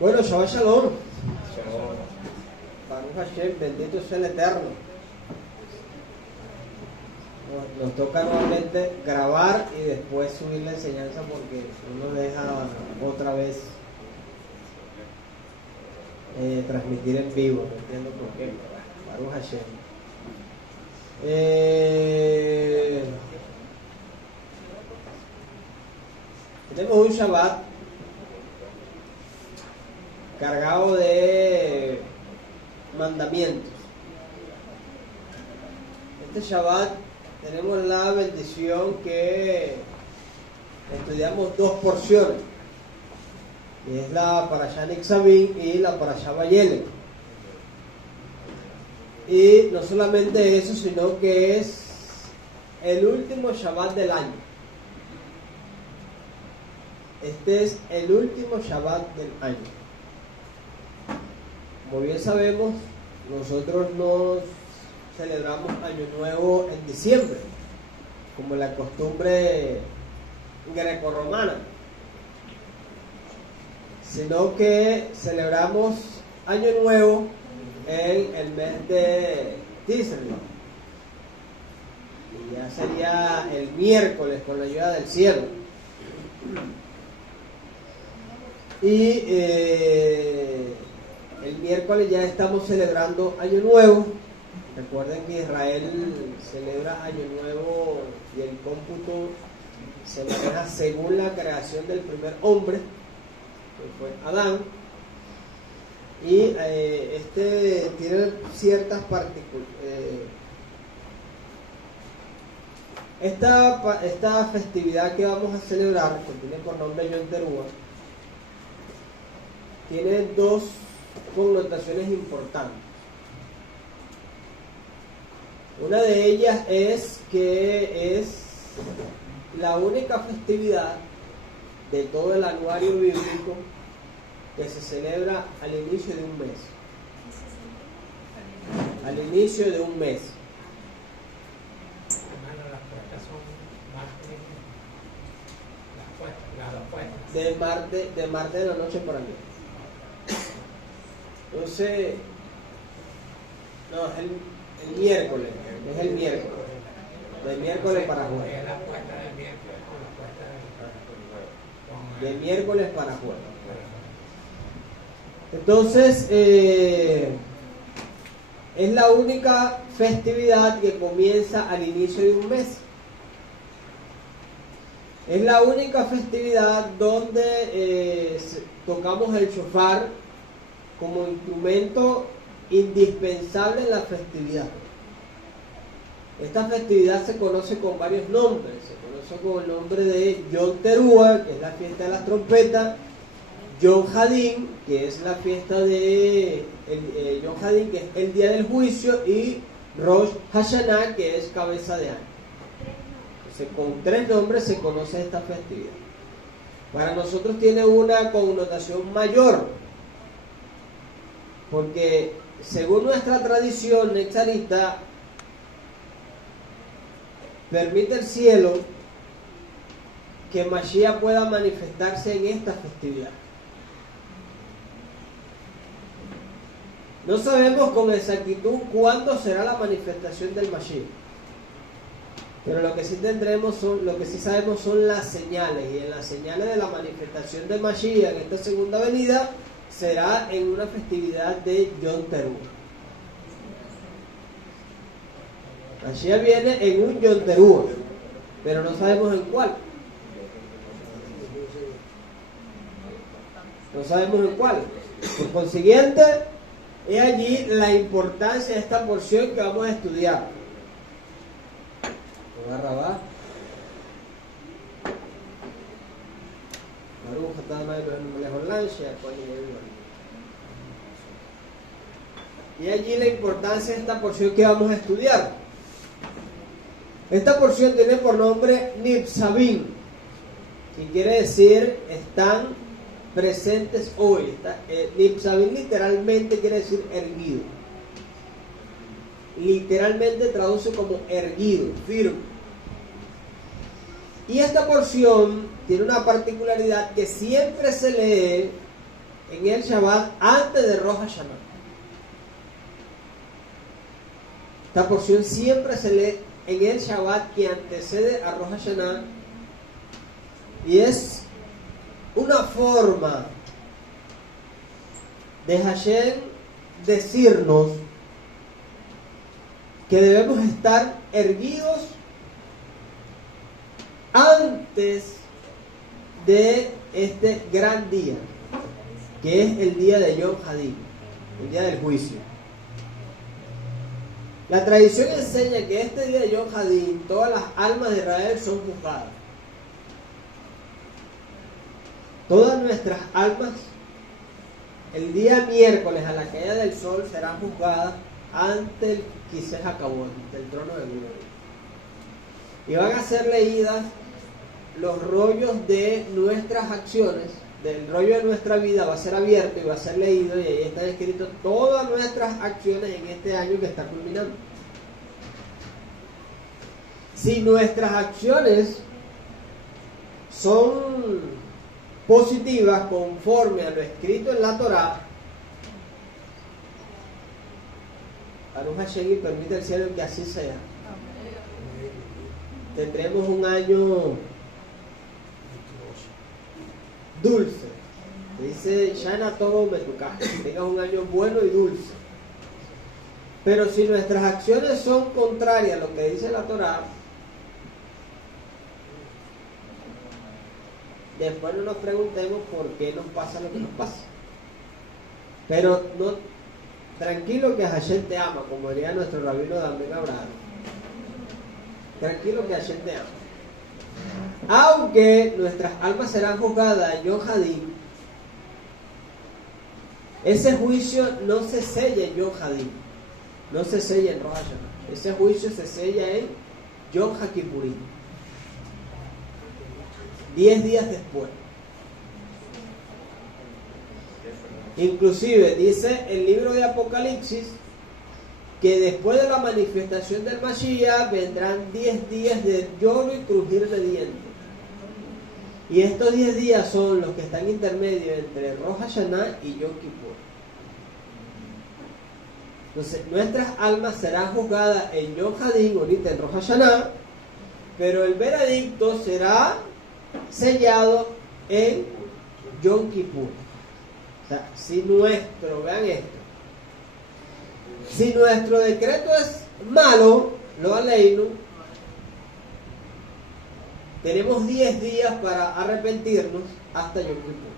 Bueno, Shabbat Shalom. Baruch Hashem, bendito sea el Eterno. Nos toca nuevamente grabar y después subir la enseñanza porque uno deja otra vez transmitir en vivo. No entiendo por qué. Baruch Hashem. Tenemos un Shabbat cargado de mandamientos. Este Shabbat tenemos la bendición que estudiamos dos porciones, que es la Parashá Nitzavim y la Parashá Vayelech. Y no solamente eso, sino que es el último Shabbat del año. Este es el último Shabbat del año. Como bien sabemos, nosotros nos celebramos Año Nuevo en diciembre, como la costumbre grecorromana, sino que celebramos Año Nuevo en el mes de Tisri, y ya sería el miércoles con la ayuda del cielo. Y el miércoles ya estamos celebrando Año Nuevo. Recuerden que Israel celebra Año Nuevo y el cómputo se maneja según la creación del primer hombre, que fue Adán. Y este tiene ciertas particularidades. Esta festividad que vamos a celebrar, que tiene por nombre Yom Teruah, tiene dos connotaciones importantes. Una de ellas es que es la única festividad de todo el anuario bíblico que se celebra al inicio de un mes. Al inicio de un mes. De martes de la noche por aquí. Entonces, no, es el miércoles, es el miércoles. De miércoles para jueves. De miércoles para jueves. Entonces, es la única festividad que comienza al inicio de un mes. Es la única festividad donde tocamos el shofar como instrumento indispensable en la festividad. Esta festividad se conoce con varios nombres. Se conoce con el nombre de Yom Teruah, que es la fiesta de las trompetas; Yom Hadin, que es la fiesta de Yom Hadin, que es el día del juicio; y Rosh Hashanah, que es cabeza de año. Entonces, con tres nombres se conoce esta festividad. Para nosotros tiene una connotación mayor, porque según nuestra tradición netzarita, permite el cielo que Mashiach pueda manifestarse en esta festividad. No sabemos con exactitud cuándo será la manifestación del Mashiach, pero lo que sí sabemos son las señales, y en las señales de la manifestación del Mashiach en esta segunda venida será en una festividad de Yom Teruah. Mashiach viene en un Yom Teruah, pero no sabemos en cuál. No sabemos en cuál. Por consiguiente, es allí la importancia de esta porción que vamos a estudiar. Y allí la importancia de esta porción que vamos a estudiar. Esta porción tiene por nombre Nitzavim, que quiere decir están presentes hoy. Nitzavim literalmente quiere decir erguido. Literalmente traduce como erguido, firme. Y esta porción tiene una particularidad, que siempre se lee en el Shabbat antes de Rosh Hashanah. Esta porción siempre se lee en el Shabbat que antecede a Rosh Hashanah, y es una forma de Hashem decirnos que debemos estar erguidos antes de este gran día, que es el día de Yom Hadin, el día del juicio. La tradición enseña que este día de Yom Hadin todas las almas de Israel son juzgadas. Todas nuestras almas el día miércoles a la caída del sol serán juzgadas ante el Kiseh HaKavod, ante el trono de gloria. Y van a ser leídas los rollos de nuestras acciones, del rollo de nuestra vida va a ser abierto y va a ser leído, y ahí están escritas todas nuestras acciones en este año que está culminando. Si nuestras acciones son positivas conforme a lo escrito en la Torá, Baruch Hashem, y permite el cielo que así sea, tendremos un año dulce. Dice Shana Tov Metukah, que tengas un año bueno y dulce. Pero si nuestras acciones son contrarias a lo que dice la Torá, después no nos preguntemos por qué nos pasa lo que nos pasa. Pero no, tranquilo que Hashem te ama, como diría nuestro rabino Damián Abraham. Tranquilo que Hashem te ama. Aunque nuestras almas serán juzgadas en Yom Hadin, ese juicio no se sella en Yom Hadin, no se sella en Rosh Hashanah. Ese juicio se sella en Yom HaKippurim, 10 días después. Inclusive dice el libro de Apocalipsis que después de la manifestación del Mashiach vendrán 10 días de lloro y crujir de dientes. Y estos 10 días son los que están intermedios entre Rosh Hashanah y Yom Kippur. Entonces nuestras almas serán juzgadas en Yom Hadin, ahorita en Rosh Hashanah, pero el veredicto será sellado en Yom Kippur. O sea, si nuestro, vean esto, si nuestro decreto es malo, lo aleino, tenemos 10 días para arrepentirnos hasta Yom Kippur.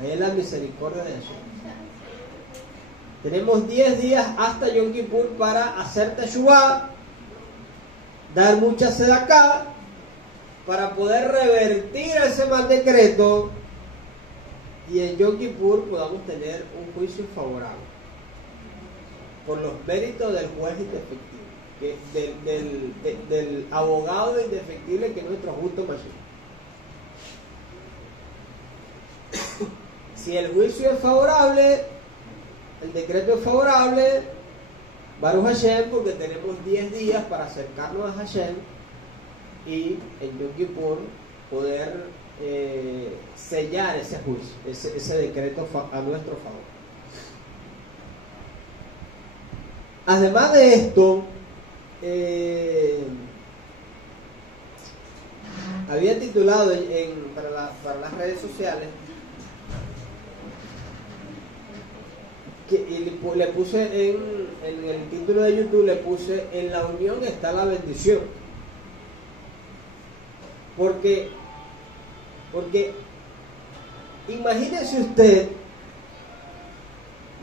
Ahí es la misericordia de Hashem. Tenemos 10 días hasta Yom Kippur para hacer teshuvah, dar mucha sedacá, para poder revertir ese mal decreto, y en Yom Kippur podamos tener un juicio favorable por los méritos del juez indefectible, del abogado indefectible, que es nuestro justo Mashiach. Si el juicio es favorable, el decreto es favorable, Baruch Hashem, porque tenemos 10 días para acercarnos a Hashem y en Yom Kippur poder sellar ese juicio, ese decreto a nuestro favor. Además de esto, había titulado para las redes sociales, y le puse en el título de YouTube, le puse: en la unión está la bendición. Porque imagínese usted,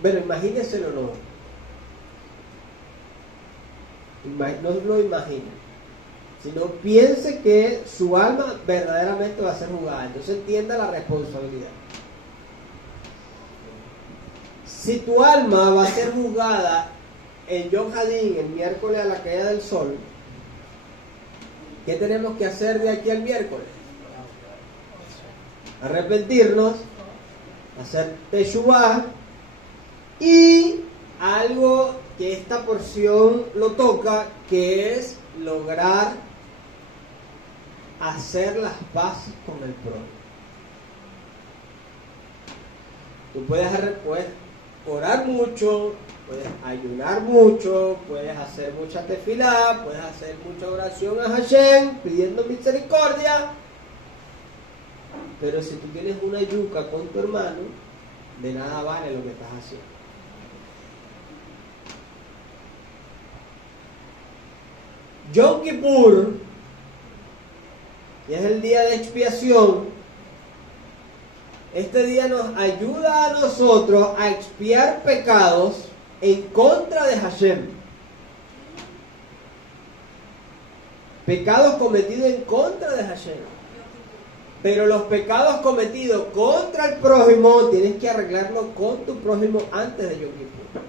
bueno, imagíneselo no lo imagine, sino piense que su alma verdaderamente va a ser juzgada. Entonces entienda la responsabilidad. Si tu alma va a ser juzgada en Yom Hadin, el miércoles a la caída del sol, ¿qué tenemos que hacer de aquí al miércoles? Arrepentirnos, hacer teshuvah, y algo que esta porción lo toca, que es lograr hacer las paces con el prójimo. Tú puedes orar mucho, puedes ayunar mucho, puedes hacer mucha tefilá, puedes hacer mucha oración a Hashem pidiendo misericordia, pero si tú tienes una yuca con tu hermano, de nada vale lo que estás haciendo. Yom Kippur, que es el día de expiación, este día nos ayuda a nosotros a expiar pecados en contra de Hashem. Pecados cometidos en contra de Hashem. Pero los pecados cometidos contra el prójimo tienes que arreglarlo con tu prójimo antes de Yom Kippur.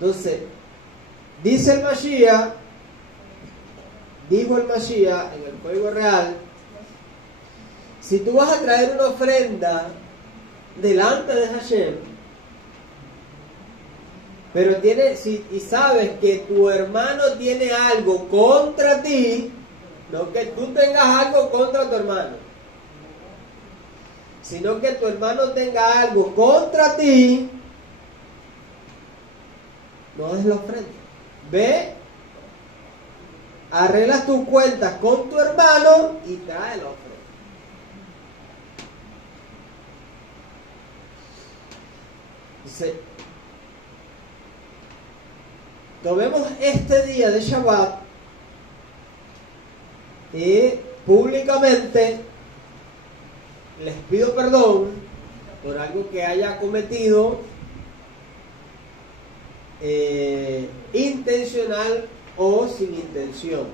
Entonces, dijo el Mashiach en el Código Real, si tú vas a traer una ofrenda delante de Hashem, pero y sabes que tu hermano tiene algo contra ti, no que tú tengas algo contra tu hermano, sino que tu hermano tenga algo contra ti, no des la ofrenda. Ve, arreglas tus cuentas con tu hermano y trae la ofrenda. Dice, tomemos este día de Shabbat y públicamente les pido perdón por algo que haya cometido intencional o sin intención.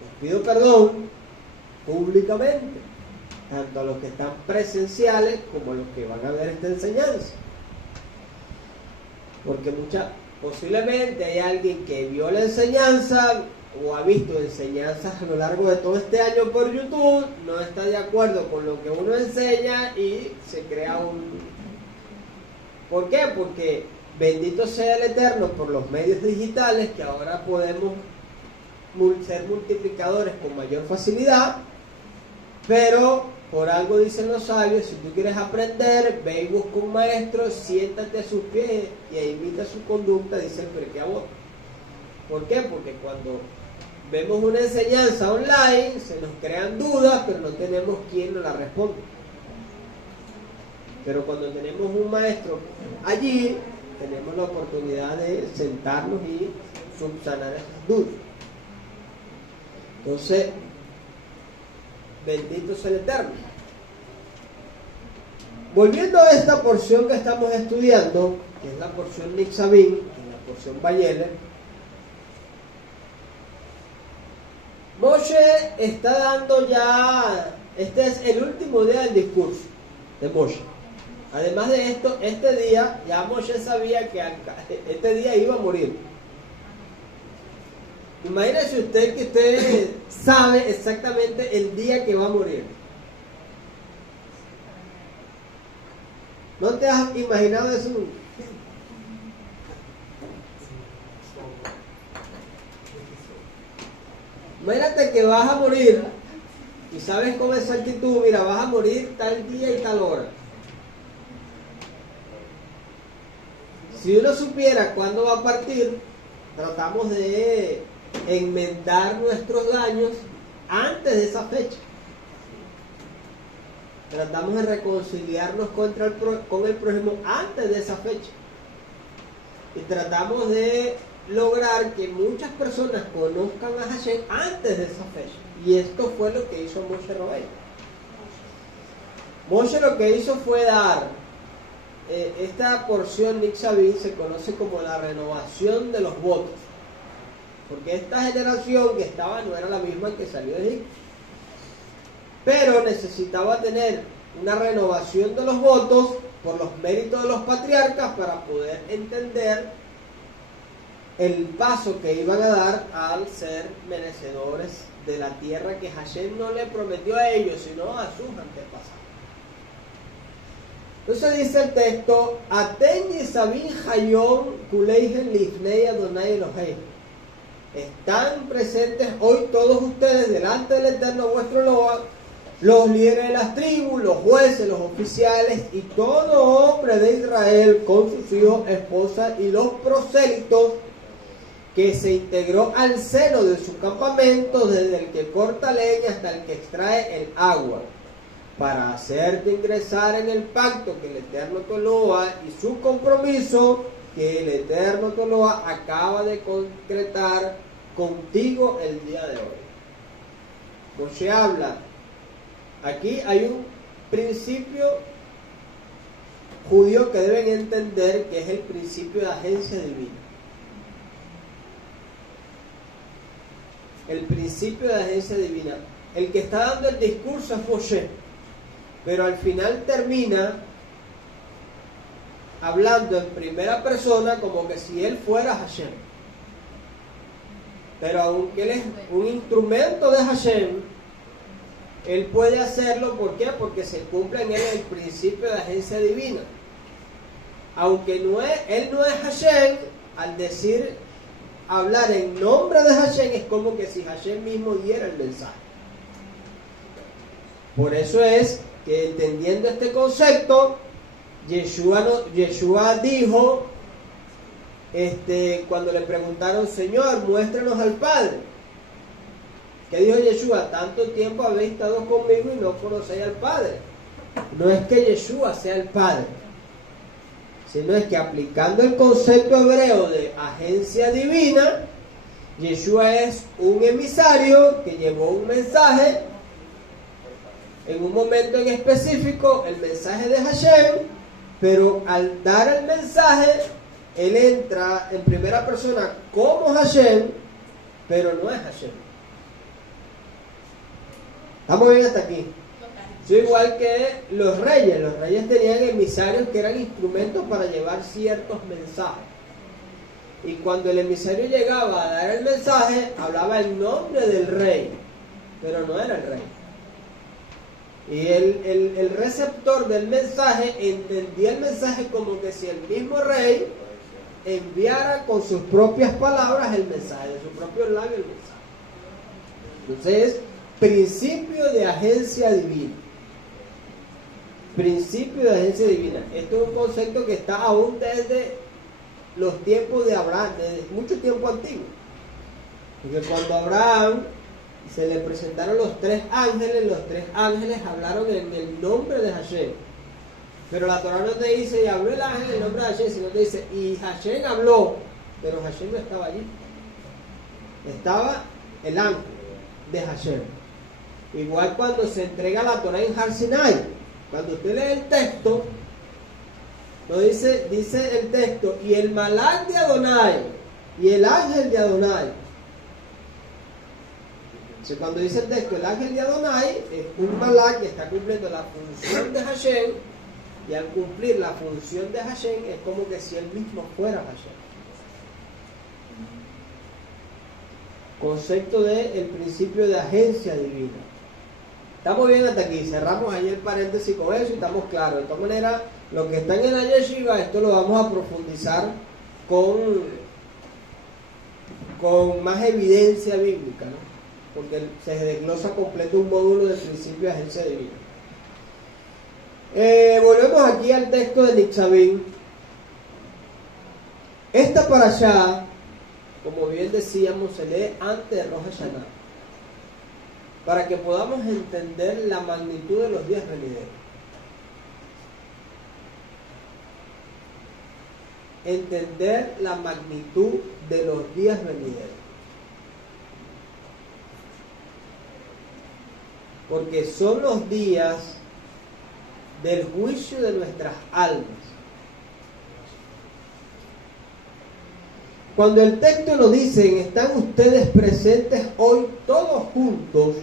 Les pido perdón públicamente, tanto a los que están presenciales como a los que van a ver esta enseñanza. Porque posiblemente hay alguien que vio la enseñanza o ha visto enseñanzas a lo largo de todo este año por YouTube, no está de acuerdo con lo que uno enseña y se crea un... ¿Por qué? Porque bendito sea el Eterno por los medios digitales, que ahora podemos ser multiplicadores con mayor facilidad, pero por algo dicen los sabios, si tú quieres aprender, ve y busca un maestro, siéntate a sus pies y imita su conducta, dice el Pirkei Avot. ¿Por qué? Porque cuando vemos una enseñanza online, se nos crean dudas, pero no tenemos quien nos la responda. Pero cuando tenemos un maestro allí, tenemos la oportunidad de sentarnos y subsanar esas dudas. Entonces, bendito sea el Eterno. Volviendo a esta porción que estamos estudiando, que es la porción Nitzavim, que es la porción Vayeler, Moshe está dando ya, este es el último día del discurso de Moshe. Además de esto, este día, ya Moshe sabía que este día iba a morir. Imagínese usted que usted sabe exactamente el día que va a morir. ¿No te has imaginado eso? Imagínate que vas a morir y sabes con exactitud, mira, vas a morir tal día y tal hora. Si uno supiera cuándo va a partir, tratamos de enmendar nuestros daños antes de esa fecha. Tratamos de reconciliarnos con el prójimo antes de esa fecha. Y tratamos de lograr que muchas personas conozcan a Hashem antes de esa fecha. Y esto fue lo que hizo Moshe Rabbeinu. Moshe lo que hizo fue dar esta porción Nitzavim, se conoce como la renovación de los votos. Porque esta generación que estaba no era la misma que salió de Egipto. Pero necesitaba tener una renovación de los votos por los méritos de los patriarcas para poder entender el paso que iban a dar al ser merecedores de la tierra que Hashem no le prometió a ellos, sino a sus antepasados. Entonces dice el texto, Aten Yisavin Hayom Kuleihen Lifnei Adonai Elohei. están presentes hoy todos ustedes delante del Eterno vuestro Loa, los líderes de las tribus, los jueces, los oficiales y todo hombre de Israel con sus hijos, esposas y los prosélitos que se integró al seno de su campamento, desde el que corta leña hasta el que extrae el agua, para hacerte ingresar en el pacto que el Eterno Toloa y su compromiso que el Eterno Toloa acaba de concretar contigo el día de hoy. Moshe habla, aquí hay un principio judío que deben entender, que es el principio de agencia divina. El principio de agencia divina. El que está dando el discurso es Moshe, pero al final termina hablando en primera persona como que si él fuera Hashem. Pero aunque él es un instrumento de Hashem, él puede hacerlo. ¿Por qué? Porque se cumple en él el principio de agencia divina. Aunque él no es Hashem, al decir, hablar en nombre de Hashem, es como que si Hashem mismo diera el mensaje. Por eso es que, entendiendo este concepto, Yeshua dijo, cuando le preguntaron, Señor, muéstranos al Padre. ¿Qué dijo Yeshua? Tanto tiempo habéis estado conmigo y no conocéis al Padre. No es que Yeshua sea el Padre, sino es que, aplicando el concepto hebreo de agencia divina, Yeshua es un emisario que llevó un mensaje en un momento en específico, el mensaje de Hashem, pero al dar el mensaje, él entra en primera persona como Hashem, pero no es Hashem. ¿Estamos bien hasta aquí? Es igual que los reyes tenían emisarios que eran instrumentos para llevar ciertos mensajes. Y cuando el emisario llegaba a dar el mensaje, hablaba en nombre del rey, pero no era el rey. Y el receptor del mensaje entendía el mensaje como que si el mismo rey enviara con sus propias palabras el mensaje, de su propio labio el mensaje. Entonces, principio de agencia divina. Principio de agencia divina. Esto es un concepto que está aún desde los tiempos de Abraham, desde mucho tiempo antiguo. Porque cuando Abraham se le presentaron los tres ángeles hablaron en el nombre de Hashem. Pero la Torah no te dice, y habló el ángel en el nombre de Hashem, sino te dice, y Hashem habló, pero Hashem no estaba allí. Estaba el ángel de Hashem. Igual cuando se entrega la Torah en Har Sinai, cuando usted lee el texto, no dice el texto, y el malak de Adonai, y el ángel de Adonai. Entonces, cuando dice el texto, el ángel de Adonai, es un malak que está cumpliendo la función de Hashem, y al cumplir la función de Hashem, es como que si él mismo fuera Hashem. Concepto del principio de agencia divina. Estamos bien hasta aquí, cerramos ahí el paréntesis con eso y estamos claros. De todas maneras, lo que está en la yeshiva, esto lo vamos a profundizar con más evidencia bíblica, ¿no? Porque se desglosa completo un módulo del principio de agencia divina. Volvemos aquí al texto de Nitzavim. Esta parashá, como bien decíamos, se lee antes de Rosh Hashanah, para que podamos entender la magnitud de los días venideros. Entender la magnitud de los días venideros. Porque son los días del juicio de nuestras almas. Cuando el texto lo dice, están ustedes presentes hoy todos juntos,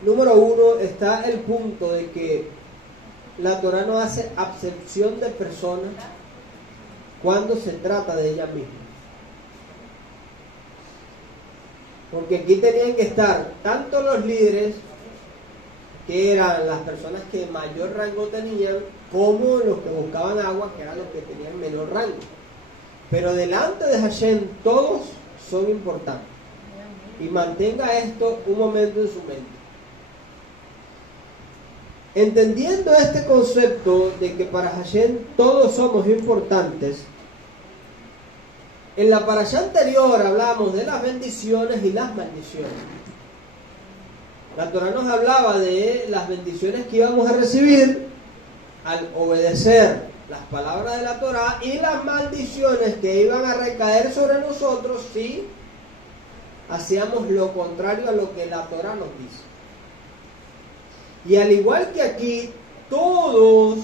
Número uno está el punto de que la Torah no hace acepción de personas cuando se trata de ella misma. Porque aquí tenían que estar tanto los líderes, que eran las personas que mayor rango tenían, como los que buscaban agua, que eran los que tenían menor rango. Pero delante de Hashem todos son importantes. Y mantenga esto un momento en su mente. Entendiendo este concepto de que para Hashem todos somos importantes, en la parashá anterior hablamos de las bendiciones y las maldiciones. La Torah nos hablaba de las bendiciones que íbamos a recibir al obedecer las palabras de la Torah y las maldiciones que iban a recaer sobre nosotros si hacíamos lo contrario a lo que la Torah nos dice. Y al igual que aquí, todos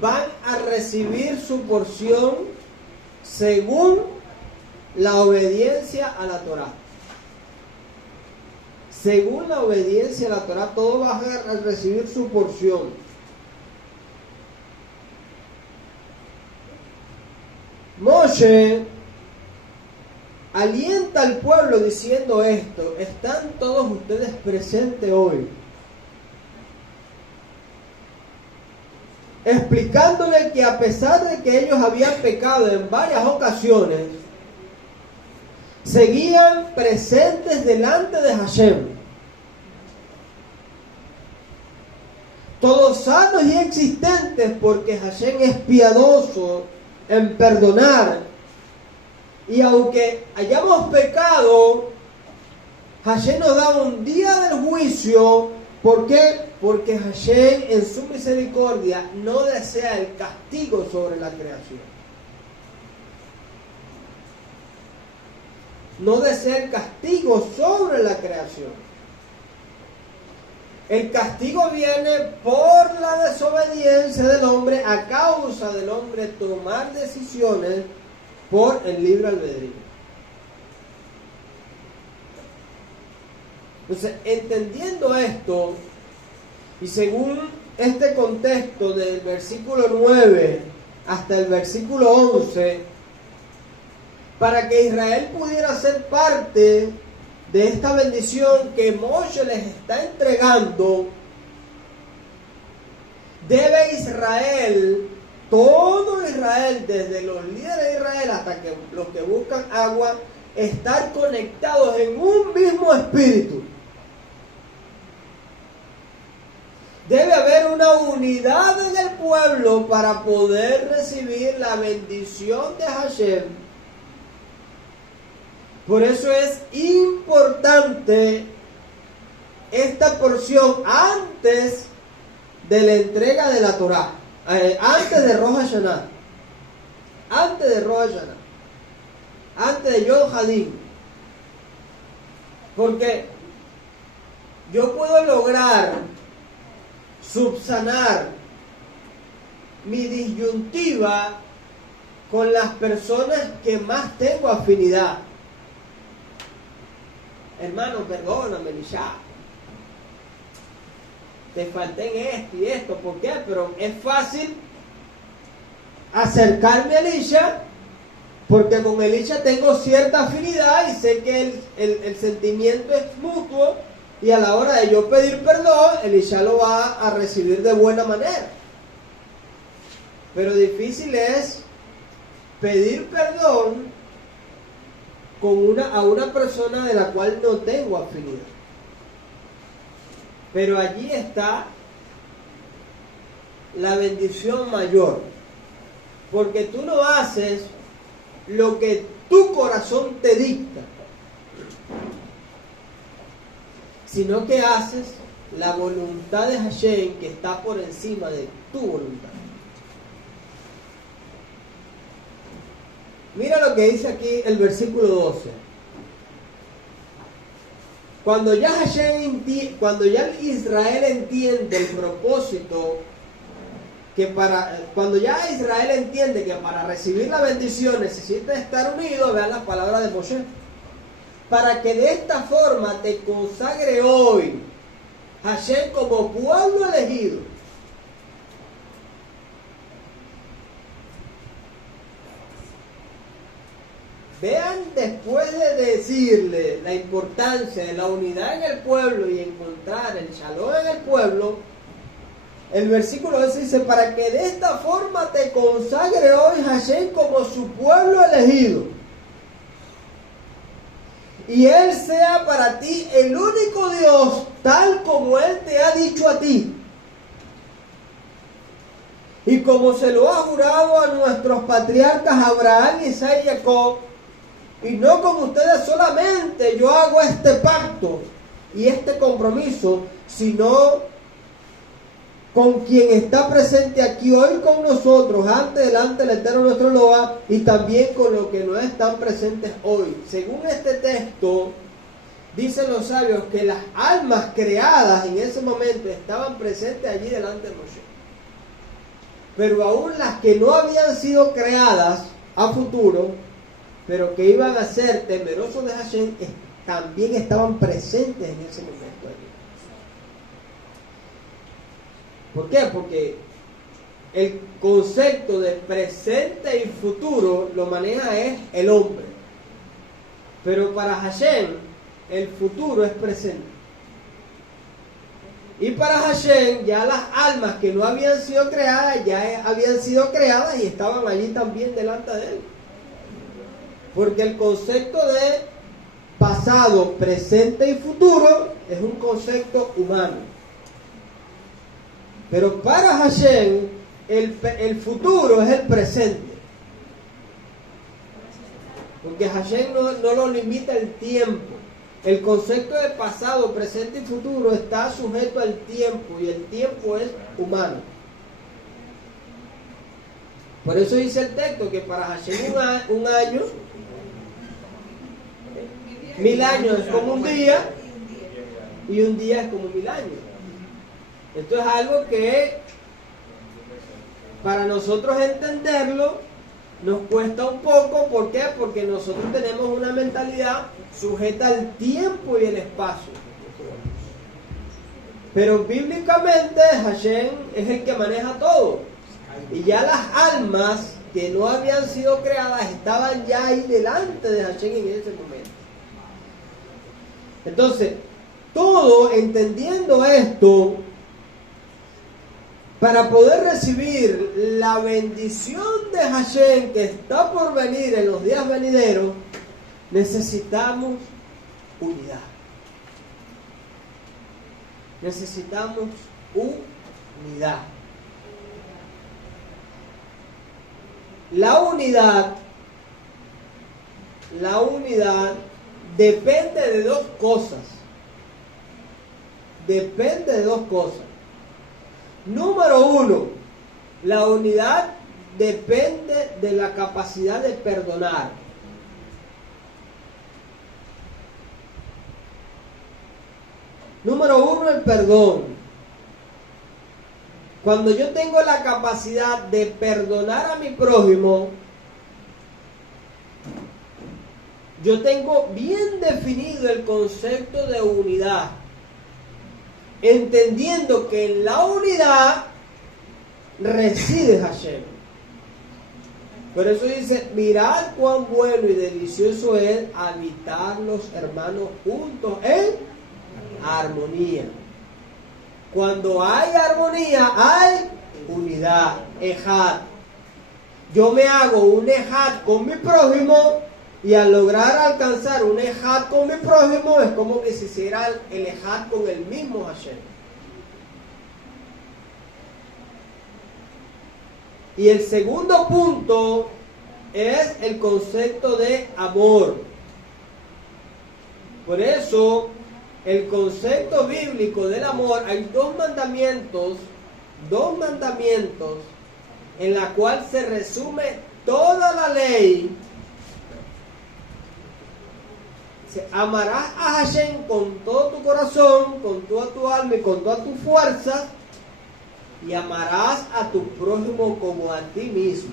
van a recibir su porción según la obediencia a la Torah. Según la obediencia a la Torah, todos van a recibir su porción. Moshe alienta al pueblo diciendo esto: ¿están todos ustedes presentes hoy? Explicándole que a pesar de que ellos habían pecado en varias ocasiones, seguían presentes delante de Hashem. Todos sanos y existentes, porque Hashem es piadoso en perdonar. Y aunque hayamos pecado, Hashem nos da un día del juicio. ¿Por qué? Porque Hashem en su misericordia no desea el castigo sobre la creación. No desea el castigo sobre la creación. El castigo viene por la desobediencia del hombre, a causa del hombre tomar decisiones por el libre albedrío. Entonces, entendiendo esto, y según este contexto del versículo 9 hasta el versículo 11, para que Israel pudiera ser parte de esta bendición que Moshe les está entregando, debe Israel, todo Israel, desde los líderes de Israel hasta que los que buscan agua, estar conectados en un mismo espíritu. Debe haber una unidad en el pueblo para poder recibir la bendición de Hashem. Por eso es importante esta porción antes de la entrega de la Torah, antes de Rosh Hashanah, antes de Yom Hadin. Porque yo puedo lograr subsanar mi disyuntiva con las personas que más tengo afinidad. Hermano, perdóname, Elisha, te falté en esto y esto. ¿Por qué? Pero es fácil acercarme a Elisha, porque con Elisha tengo cierta afinidad y sé que el sentimiento es mutuo, y a la hora de yo pedir perdón, Elisha lo va a recibir de buena manera. Pero difícil es pedir perdón a una persona de la cual no tengo afinidad. Pero allí está la bendición mayor, porque tú no haces lo que tu corazón te dicta, sino que haces la voluntad de Hashem, que está por encima de tu voluntad. Mira lo que dice aquí el versículo 12. Cuando ya Israel entiende el propósito, cuando ya Israel entiende que para recibir la bendición necesita estar unido, vean las palabras de Moshe, para que de esta forma te consagre hoy Hashem como pueblo elegido. Vean, después de decirle la importancia de la unidad en el pueblo y encontrar el shalom en el pueblo, el versículo 12 dice, para que de esta forma te consagre hoy Hashem como su pueblo elegido. Y Él sea para ti el único Dios, tal como Él te ha dicho a ti. Y como se lo ha jurado a nuestros patriarcas Abraham, Isaac y Jacob, y no con ustedes solamente yo hago este pacto y este compromiso, sino con quien está presente aquí hoy con nosotros, ante delante del Eterno nuestro Loa, y también con los que no están presentes hoy. Según este texto, dicen los sabios que las almas creadas en ese momento estaban presentes allí delante de Moshe. Pero aún las que no habían sido creadas a futuro, pero que iban a ser temerosos de Hashem, también estaban presentes en ese momento allí. ¿Por qué? Porque el concepto de presente y futuro lo maneja es el hombre. Pero para Hashem, el futuro es presente. Y para Hashem, ya las almas que no habían sido creadas, ya habían sido creadas y estaban allí también delante de Él. Porque el concepto de pasado, presente y futuro es un concepto humano. Pero para Hashem, el futuro es el presente. Porque Hashem no lo limita el tiempo. El concepto de pasado, presente y futuro está sujeto al tiempo, y el tiempo es humano. Por eso dice el texto que para Hashem un año, 1000 años es como un día, y un día es como 1000 años. Esto es algo que para nosotros entenderlo nos cuesta un poco. ¿Por qué? Porque nosotros tenemos una mentalidad sujeta al tiempo y el espacio. Pero bíblicamente Hashem es el que maneja todo. Y ya las almas que no habían sido creadas estaban ya ahí delante de Hashem en ese momento. Entonces, todo entendiendo esto, para poder recibir la bendición de Hashem que está por venir en los días venideros, necesitamos unidad. Necesitamos unidad. La unidad depende de dos cosas. Depende de dos cosas. Número uno, la unidad depende de la capacidad de perdonar. Número uno, el perdón. Cuando yo tengo la capacidad de perdonar a mi prójimo, yo tengo bien definido el concepto de unidad, entendiendo que en la unidad reside Hashem. Por eso dice, mirad cuán bueno y delicioso es habitar los hermanos juntos en armonía. Cuando hay armonía, hay unidad, ejad. Yo me hago un ejad con mi prójimo, y al lograr alcanzar un ejad con mi prójimo, es como que se hiciera el ejad con el mismo Hashem. Y el segundo punto es el concepto de amor. Por eso, el concepto bíblico del amor, hay dos mandamientos en la cual se resume toda la ley. Amarás a Hashem con todo tu corazón, con toda tu alma y con toda tu fuerza, y amarás a tu prójimo como a ti mismo.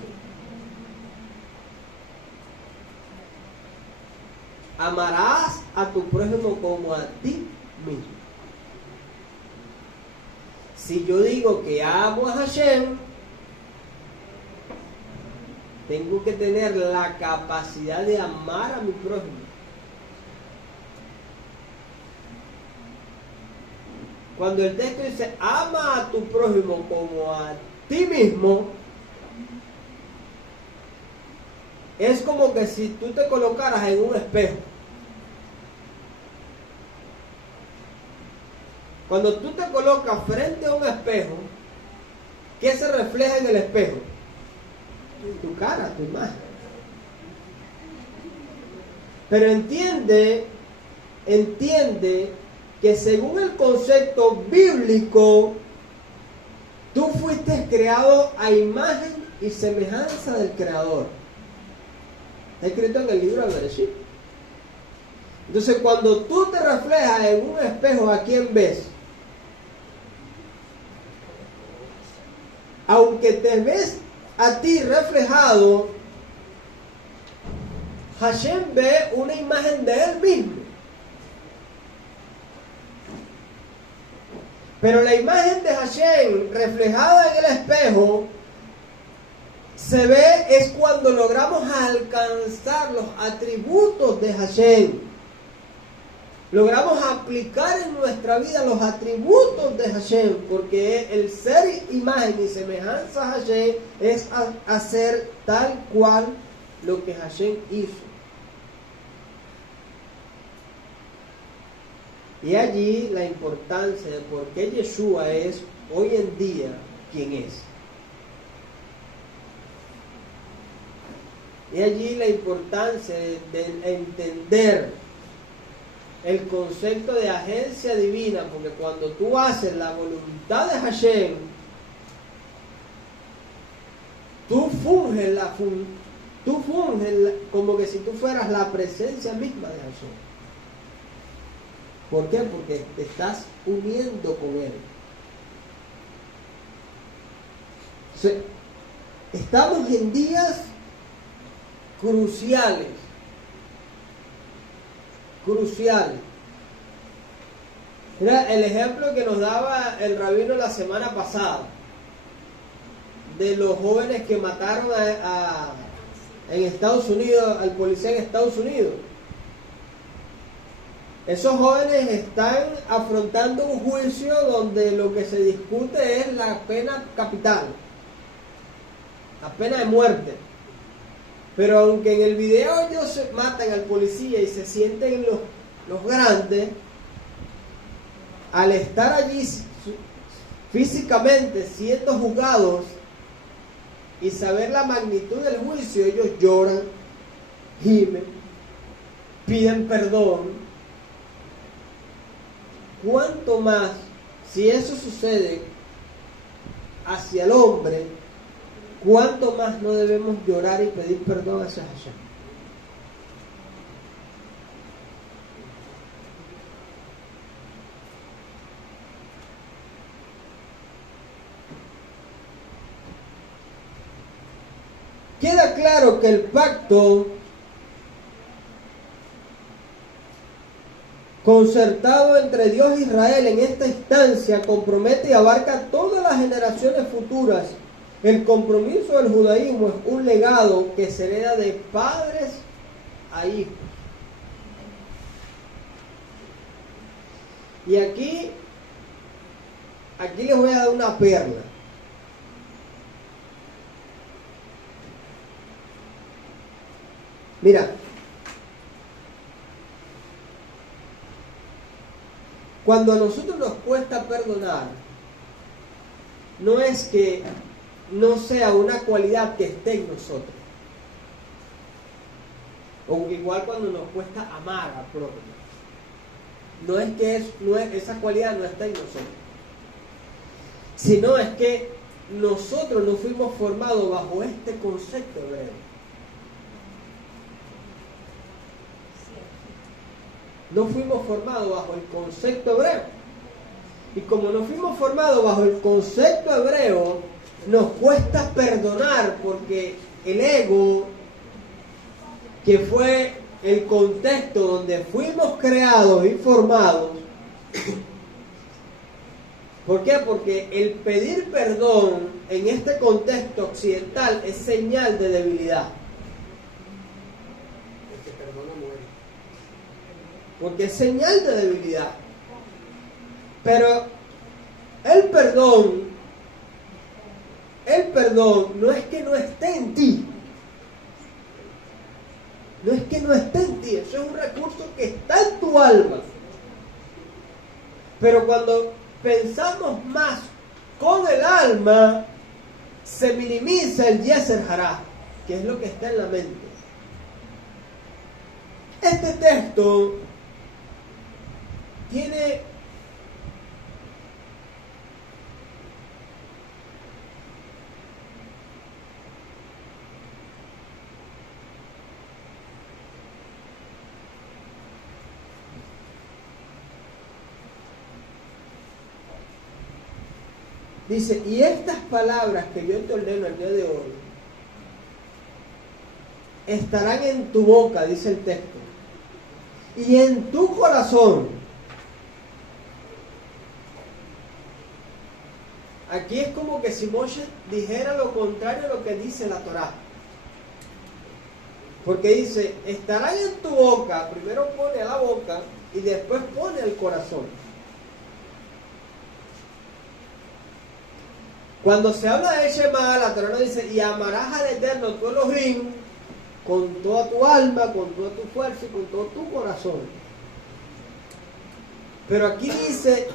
Amarás a tu prójimo como a ti mismo. Si yo digo que amo a Hashem, Tengo que tener la capacidad de amar a mi prójimo. Cuando el texto dice, ama a tu prójimo como a ti mismo, es como que si tú te colocaras en un espejo. Cuando tú te colocas frente a un espejo, ¿qué se refleja en el espejo? Tu cara, tu imagen. Pero entiende que según el concepto bíblico, tú fuiste creado a imagen y semejanza del Creador. Está escrito en el libro de Bereshit. Entonces, cuando tú te reflejas en un espejo, ¿a quién ves? Aunque te ves a ti reflejado, Hashem ve una imagen de él mismo. Pero la imagen de Hashem reflejada en el espejo se ve es cuando logramos alcanzar los atributos de Hashem. Logramos aplicar en nuestra vida los atributos de Hashem, porque el ser imagen y semejanza a Hashem es hacer tal cual lo que Hashem hizo. Y allí la importancia de por qué Yeshua es hoy en día quien es. Y allí la importancia de entender el concepto de agencia divina, porque cuando tú haces la voluntad de Hashem, tú funges como que si tú fueras la presencia misma de Hashem. ¿Por qué? Porque te estás uniendo con Él. O sea, estamos en días cruciales. Mira el ejemplo que nos daba el rabino la semana pasada de los jóvenes que mataron en Estados Unidos, al policía en Estados Unidos. Esos jóvenes están afrontando un juicio donde lo que se discute es la pena capital, la pena de muerte. Pero aunque en el video ellos matan al policía y se sienten los grandes, al estar allí físicamente siendo juzgados y saber la magnitud del juicio, ellos lloran, gimen, piden perdón. ¿Cuánto más si eso sucede hacia el hombre? ¿Cuánto más no debemos llorar y pedir perdón hacia Hashem? Queda claro que el pacto concertado entre Dios e Israel en esta instancia compromete y abarca todas las generaciones futuras. El compromiso del judaísmo es un legado que se hereda de padres a hijos. Y aquí les voy a dar una perla. Mira, cuando a nosotros nos cuesta perdonar, no es que no sea una cualidad que esté en nosotros. O igual cuando nos cuesta amar al prójimo. No es que esa cualidad no está en nosotros. Sino es que nosotros no fuimos formados bajo este concepto hebreo. No fuimos formados bajo el concepto hebreo. Y como no fuimos formados bajo el concepto hebreo, nos cuesta perdonar porque el ego, que fue el contexto donde fuimos creados y formados. ¿Por qué? Porque el pedir perdón en este contexto occidental es señal de debilidad. El que perdona muere. Porque es señal de debilidad. Pero el perdón no es que no esté en ti. No es que no esté en ti, eso es un recurso que está en tu alma. Pero cuando pensamos más con el alma, se minimiza el Yeser Hará, que es lo que está en la mente. Este texto tiene dice, y estas palabras que yo te ordeno el día de hoy estarán en tu boca, dice el texto, y en tu corazón. Aquí es como que si Moshe dijera lo contrario a lo que dice la Torá. Porque dice, estarán en tu boca, primero pone a la boca y después pone al corazón. Cuando se habla de Shema, la Torá nos dice, y amarás al Eterno tu Elohim con toda tu alma, con toda tu fuerza y con todo tu corazón. Pero aquí dice,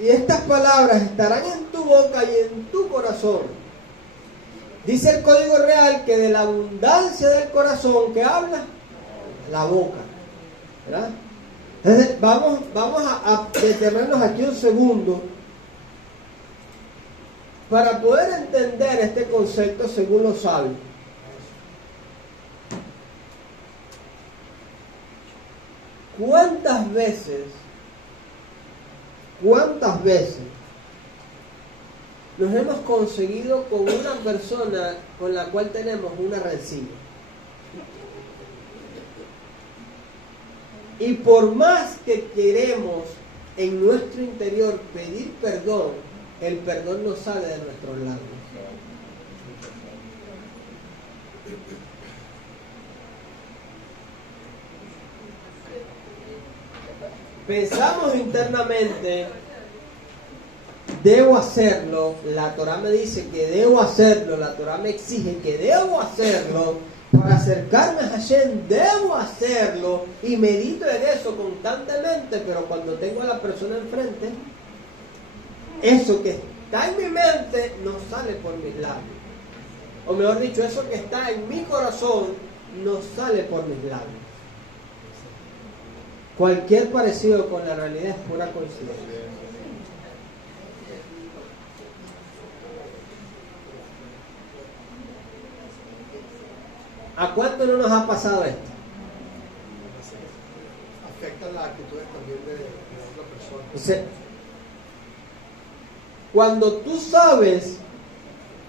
y estas palabras estarán en tu boca y en tu corazón. Dice el Código Real que de la abundancia del corazón que habla, la boca. ¿Verdad? Entonces, vamos a detenernos aquí un segundo para poder entender este concepto según los sabios. ¿Cuántas veces nos hemos conseguido con una persona con la cual tenemos una rencilla? Y por más que queremos en nuestro interior pedir perdón, el perdón no sale de nuestros labios. Pensamos internamente, debo hacerlo, la Torá me dice que debo hacerlo, la Torá me exige que debo hacerlo. Para acercarme a Hashem debo hacerlo y medito en eso constantemente, pero cuando tengo a la persona enfrente, eso que está en mi mente no sale por mis labios. O mejor dicho, eso que está en mi corazón no sale por mis labios. Cualquier parecido con la realidad es pura coincidencia. ¿A cuánto no nos ha pasado esto? Afecta la actitud también de otra persona. O sea, cuando tú sabes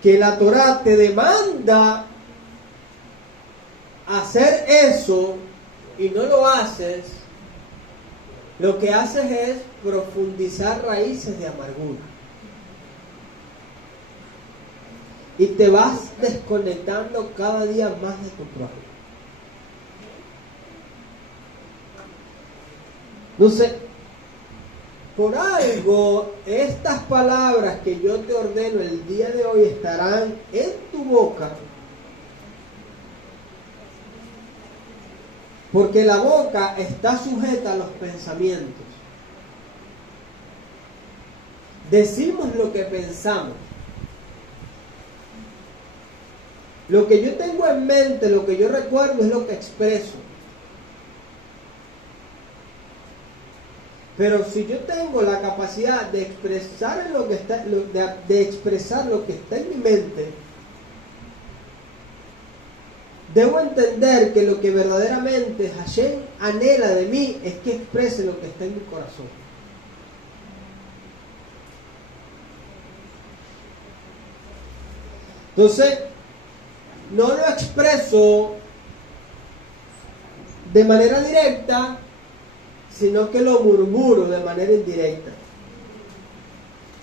que la Torá te demanda hacer eso y no lo haces, lo que haces es profundizar raíces de amargura. Y te vas desconectando cada día más de tu prójimo. Entonces, por algo, estas palabras que yo te ordeno el día de hoy estarán en tu boca. Porque la boca está sujeta a los pensamientos. Decimos lo que pensamos. Lo que yo tengo en mente, lo que yo recuerdo es lo que expreso. Pero si yo tengo la capacidad de expresar lo que está, de expresar lo que está en mi mente, debo entender que lo que verdaderamente Hashem anhela de mí es que exprese lo que está en mi corazón. Entonces, no lo expreso de manera directa, sino que lo murmuro de manera indirecta.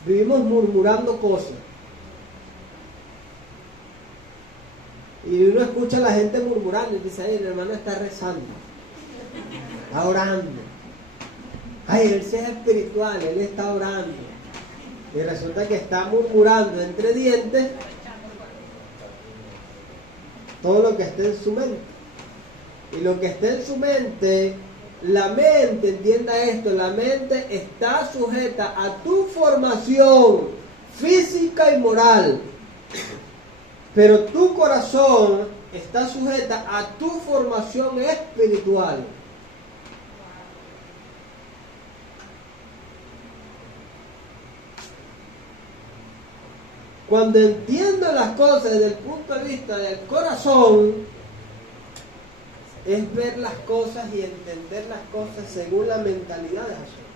vivimos murmurando cosas. Y uno escucha a la gente murmurando y dice, ay, el hermano está rezando, está orando. Ay, él sí es espiritual, él está orando. Y resulta que está murmurando entre dientes todo lo que está en su mente. Y lo que está en su mente, la mente, entienda esto, la mente está sujeta a tu formación física y moral. Pero tu corazón está sujeta a tu formación espiritual. Cuando entiendo las cosas desde el punto de vista del corazón, es ver las cosas y entender las cosas según la mentalidad de Hashem.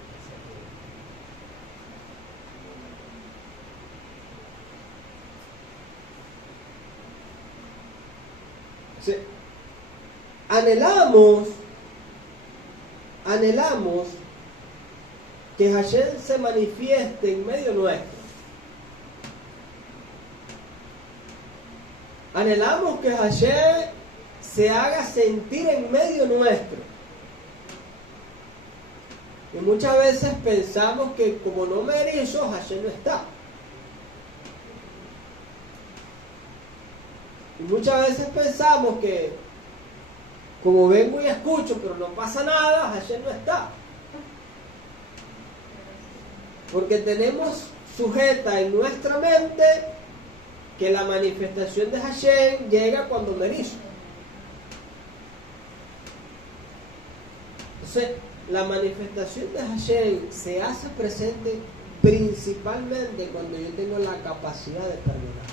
Sí. Anhelamos que Hashem se manifieste en medio nuestro. Anhelamos que Hashem se haga sentir en medio nuestro. Y muchas veces pensamos que como no me erizo, Hashem no está. Y muchas veces pensamos que como vengo y escucho, pero no pasa nada, Hashem no está. Porque tenemos sujeta en nuestra mente que la manifestación de Hashem llega cuando me erizo. Entonces, la manifestación de Hashem se hace presente principalmente cuando yo tengo la capacidad de perdonar.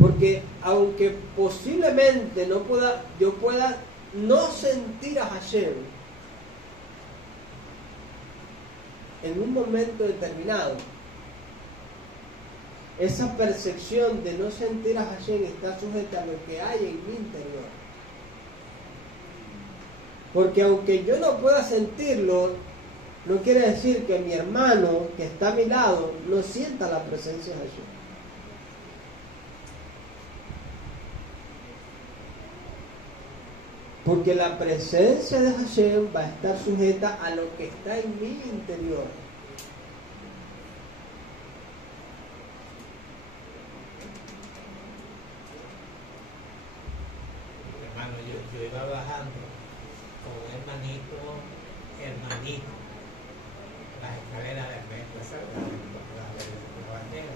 Porque aunque posiblemente yo pueda no sentir a Hashem en un momento determinado, esa percepción de no sentir a Hashem está sujeta a lo que hay en mi interior. Porque aunque yo no pueda sentirlo, no quiere decir que mi hermano que está a mi lado no sienta la presencia de Hashem. Porque la presencia de Hashem va a estar sujeta a lo que está en mi interior. Hermano, yo iba bajando con un hermanito, las escaleras del metro, la bandera.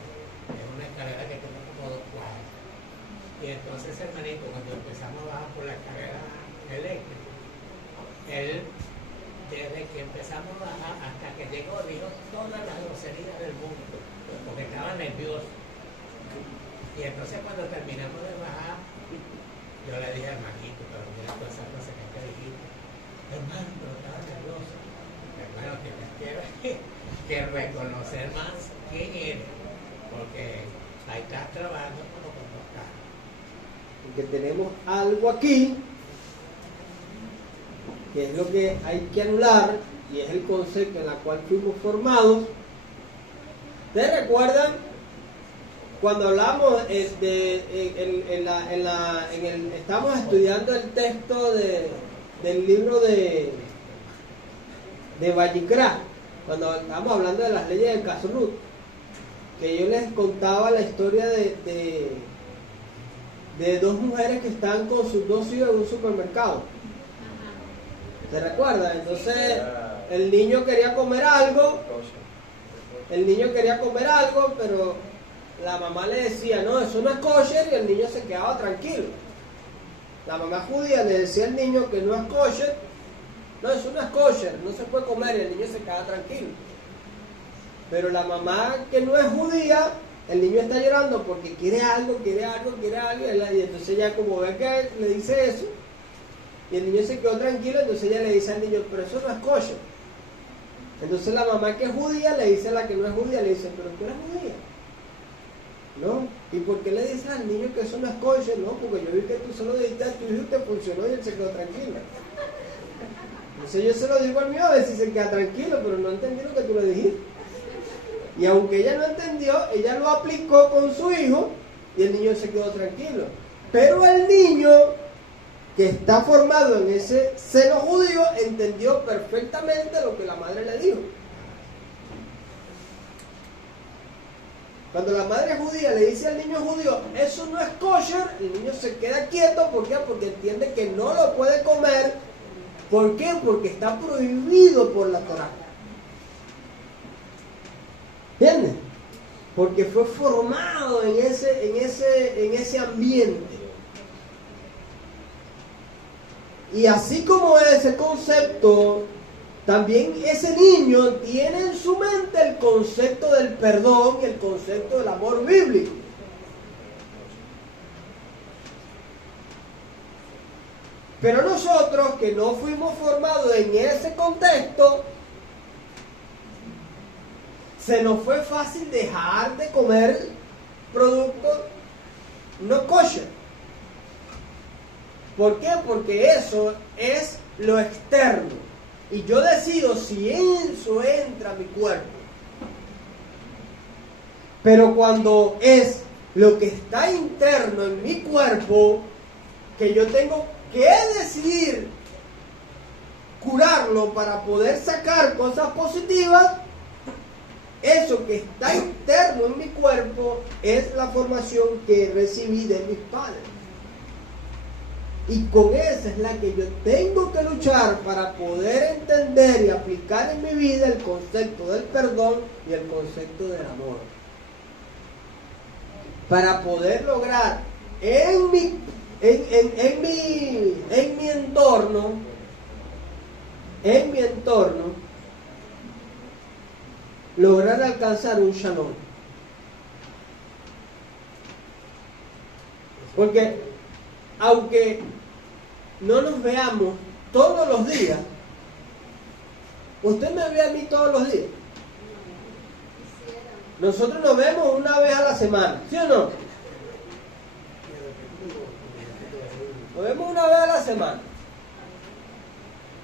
Es una escalera que tiene como 2 cuadras. Y entonces, hermanito, cuando empezamos a bajar por la escalera eléctrica, él, desde que empezamos a bajar hasta que llegó, dijo todas las groserías del mundo, porque estaba nervioso. Y entonces, cuando terminamos de bajar, yo le dije al hermanito, pero mira todas esas cosas que dijiste. Hermano, pero estaba nervioso. Hermano, tienes que reconocer más quién eres, porque ahí estás trabajando como cuando estás. Porque tenemos algo aquí que es lo que hay que anular y es el concepto en el cual fuimos formados. ¿Ustedes recuerdan cuando hablamos estamos estudiando el texto del libro de Vallicrá, cuando estábamos hablando de las leyes de Kashrut, que yo les contaba la historia de 2 mujeres que están con sus 2 hijos en un supermercado? ¿Se recuerdan? Entonces el niño quería comer algo, pero la mamá le decía, no, eso no es kosher, y el niño se quedaba tranquilo. La mamá judía le decía al niño que no es kosher, no, eso no es kosher, no se puede comer, y el niño se quedaba tranquilo. Pero la mamá que no es judía, el niño está llorando porque quiere algo, y entonces ella como ve que le dice eso, y el niño se quedó tranquilo, entonces ella le dice al niño, pero eso no es kosher. Entonces la mamá que es judía le dice a la que no es judía, le dice, pero tú eres judía, ¿no? ¿Y por qué le dices al niño que eso no es kosher? No, porque yo vi que tú solo dijiste a tu hijo y te funcionó y él se quedó tranquilo. Entonces yo se lo digo al mío, a ver si se queda tranquilo, pero no entendí lo que tú le dijiste. Y aunque ella no entendió, ella lo aplicó con su hijo y el niño se quedó tranquilo. Pero el niño que está formado en ese seno judío entendió perfectamente lo que la madre le dijo. Cuando la madre judía le dice al niño judío, eso no es kosher, el niño se queda quieto. ¿Por qué? Porque entiende que no lo puede comer. ¿Por qué? Porque está prohibido por la Torá. ¿Entiendes? Porque fue formado en ese ambiente. Y así como ese concepto, también ese niño tiene en su mente el concepto del perdón y el concepto del amor bíblico. Pero nosotros que no fuimos formados en ese contexto, se nos fue fácil dejar de comer productos no kosher. ¿Por qué? Porque eso es lo externo. Y yo decido si eso entra a mi cuerpo. Pero cuando es lo que está interno en mi cuerpo, que yo tengo que decidir curarlo para poder sacar cosas positivas, eso que está interno en mi cuerpo es la formación que recibí de mis padres. Y con esa es la que yo tengo que luchar para poder entender y aplicar en mi vida el concepto del perdón y el concepto del amor. Para poder lograr en mi entorno, lograr alcanzar un shalom. Porque aunque no nos veamos todos los días, usted me ve a mí todos los días. Nosotros nos vemos una vez a la semana, ¿sí o no? Nos vemos una vez a la semana.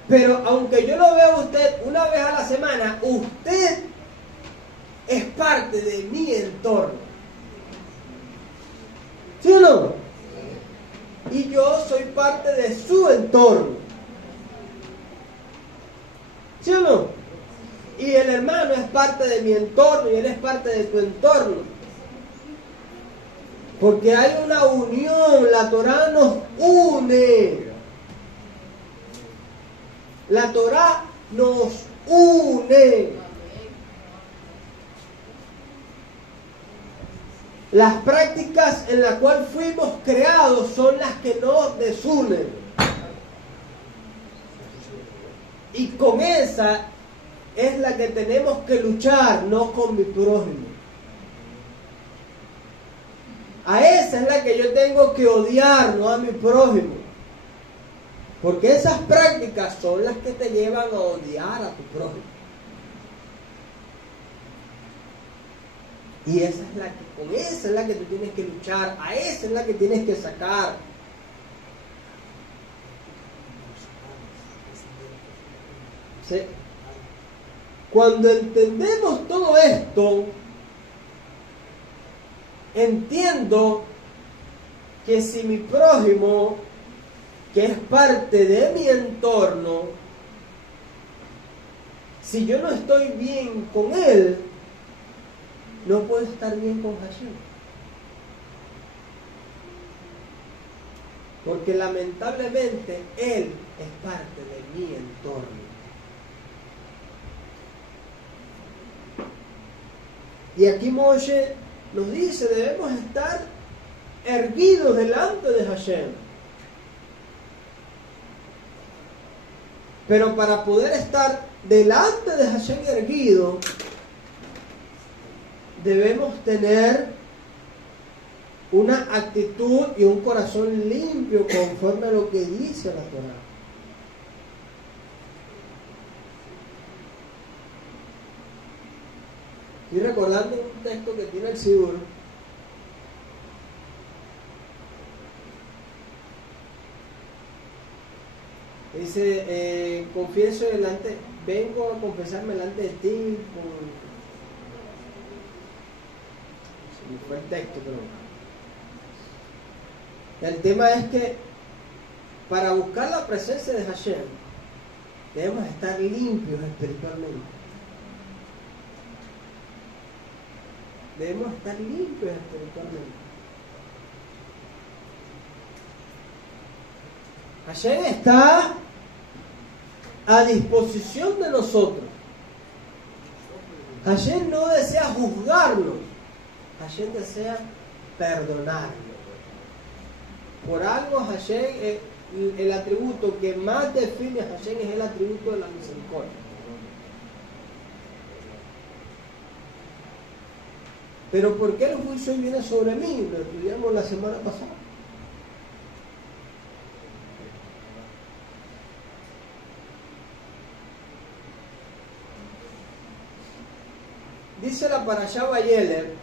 Pero aunque yo lo vea a usted una vez a la semana, usted es parte de mi entorno. ¿Sí o no? Y yo soy parte de su entorno. ¿Sí o no? Y el hermano es parte de mi entorno y él es parte de tu entorno. Porque hay una unión, la Torá nos une. La Torá nos une. Las prácticas en las cuales fuimos creados son las que nos desunen. Y con esa es la que tenemos que luchar, no con mi prójimo. A esa es la que yo tengo que odiar, no a mi prójimo. Porque esas prácticas son las que te llevan a odiar a tu prójimo. Y esa es la que, con esa es la que tú tienes que luchar, a esa es la que tienes que sacar. ¿Sí? Cuando entendemos todo esto, entiendo que si mi prójimo, que es parte de mi entorno, si yo no estoy bien con él, no puedo estar bien con Hashem. Porque lamentablemente él es parte de mi entorno. Y aquí Moshe nos dice, debemos estar erguidos delante de Hashem. Pero para poder estar delante de Hashem erguido, debemos tener una actitud y un corazón limpio conforme a lo que dice la Torá. Estoy recordando un texto que tiene el Sidur, Dice, vengo a confesarme delante de ti. Se me fue el texto, pero el tema es que para buscar la presencia de Hashem debemos estar limpios espiritualmente. Debemos estar limpios espiritualmente. Hashem está a disposición de nosotros. Hashem no desea juzgarnos. Hashem desea perdonarnos. Por algo Hashem, el atributo que más define a Hashem es el atributo de la misericordia. Pero ¿por qué el juicio viene sobre mí? Lo estudiamos la semana pasada. Dice la Parashá Vayeler,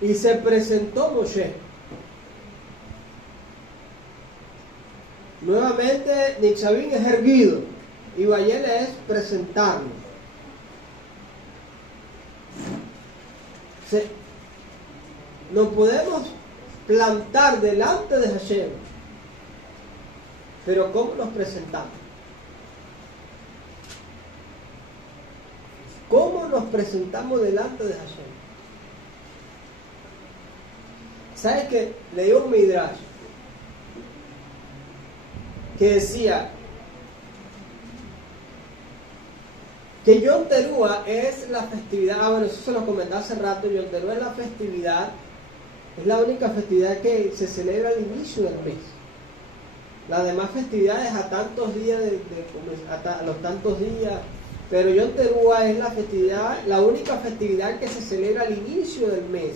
y se presentó Moshe. Nuevamente Nitzavim es erguido y Vayeler es presentarlo. Nos podemos plantar delante de Hashem, pero ¿cómo nos presentamos? ¿Cómo nos presentamos delante de Hashem? ¿Sabes qué? Leí un Midrash que decía que Yom Teruah es la festividad, bueno, eso se lo comentaba hace rato. Yom Teruah es la festividad, es la única festividad que se celebra al inicio del mes. Las demás festividades a tantos días, a los tantos días, pero Yom Teruah es la festividad, la única festividad que se celebra al inicio del mes.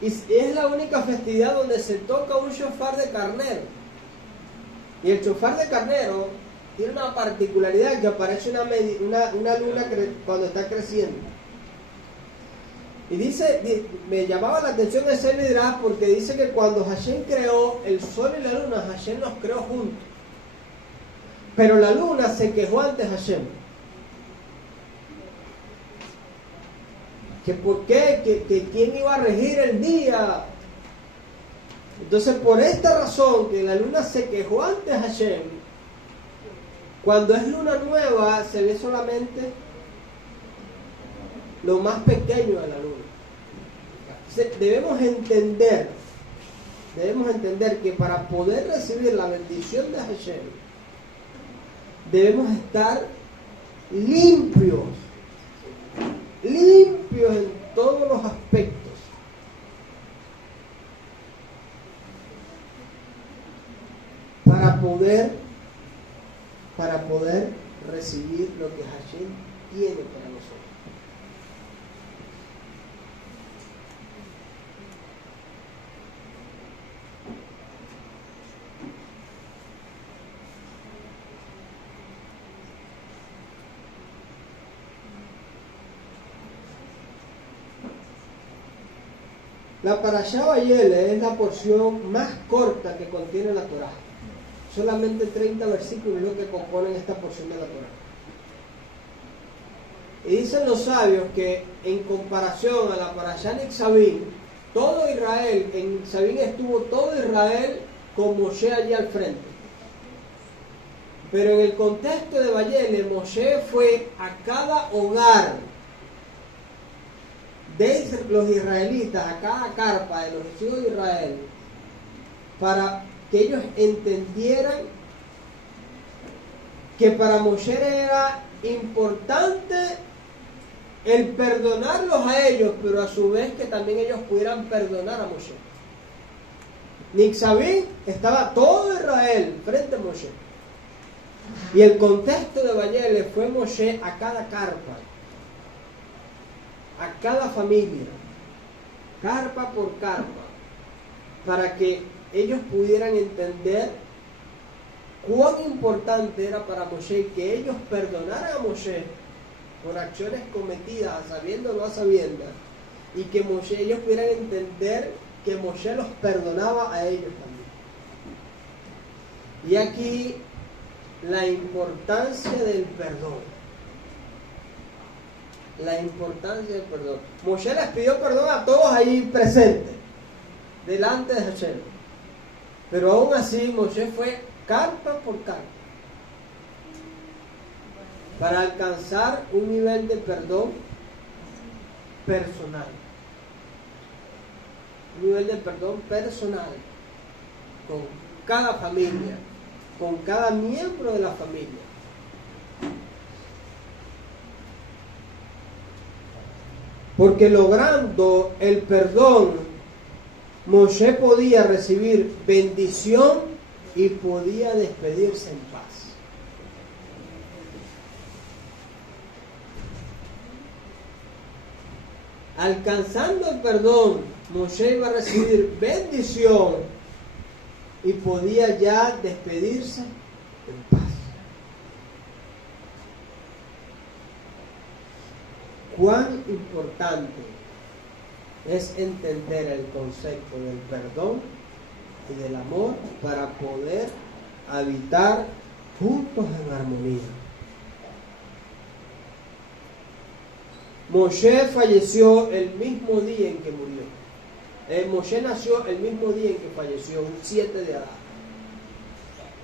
Y es la única festividad donde se toca un shofar de carnero. Y el shofar de carnero tiene una particularidad que aparece una luna cuando está creciendo. Y dice, me llamaba la atención ese midrash porque dice que cuando Hashem creó el sol y la luna, Hashem los creó juntos. Pero la luna se quejó ante Hashem. Que por qué, que quién iba a regir el día. Entonces por esta razón que la luna se quejó ante Hashem, cuando es luna nueva se ve solamente lo más pequeño de la luna. Entonces, debemos entender que para poder recibir la bendición de Hashem debemos estar limpios en todos los aspectos. Para poder recibir lo que Hashem tiene para nosotros. La Parashá Vayeleh es la porción más corta que contiene la Torá. Solamente 30 versículos es lo que componen esta porción de la Torá. Y dicen los sabios que en comparación a la Parashá Nitzavim, todo Israel, en Nitzavim estuvo todo Israel con Moshe allí al frente. Pero en el contexto de Vayeleh, Moshe fue a cada hogar de los israelitas, a cada carpa de los hijos de Israel, para que ellos entendieran que para Moshe era importante el perdonarlos a ellos, pero a su vez que también ellos pudieran perdonar a Moshe. Nitzavim estaba todo Israel frente a Moshe. Y el contexto de Vayeleh fue Moshe a cada carpa, a cada familia, carpa por carpa, para que ellos pudieran entender cuán importante era para Moshe que ellos perdonaran a Moshe por acciones cometidas, sabiendo o no sabiendo, y que ellos pudieran entender que Moshe los perdonaba a ellos también. Y aquí la importancia del perdón. La importancia del perdón. Moshe les pidió perdón a todos ahí presentes, delante de Hashem. Pero aún así Moshe fue carta por carta para alcanzar un nivel de perdón personal. Un nivel de perdón personal con cada familia, con cada miembro de la familia. Porque logrando el perdón, Moshe podía recibir bendición y podía despedirse en paz. Alcanzando el perdón, Moshe iba a recibir bendición y podía ya despedirse en paz. Cuán importante es entender el concepto del perdón y del amor para poder habitar juntos en armonía. Moshe falleció el mismo día en que murió. Moshe nació el mismo día en que falleció, un 7 de Adar.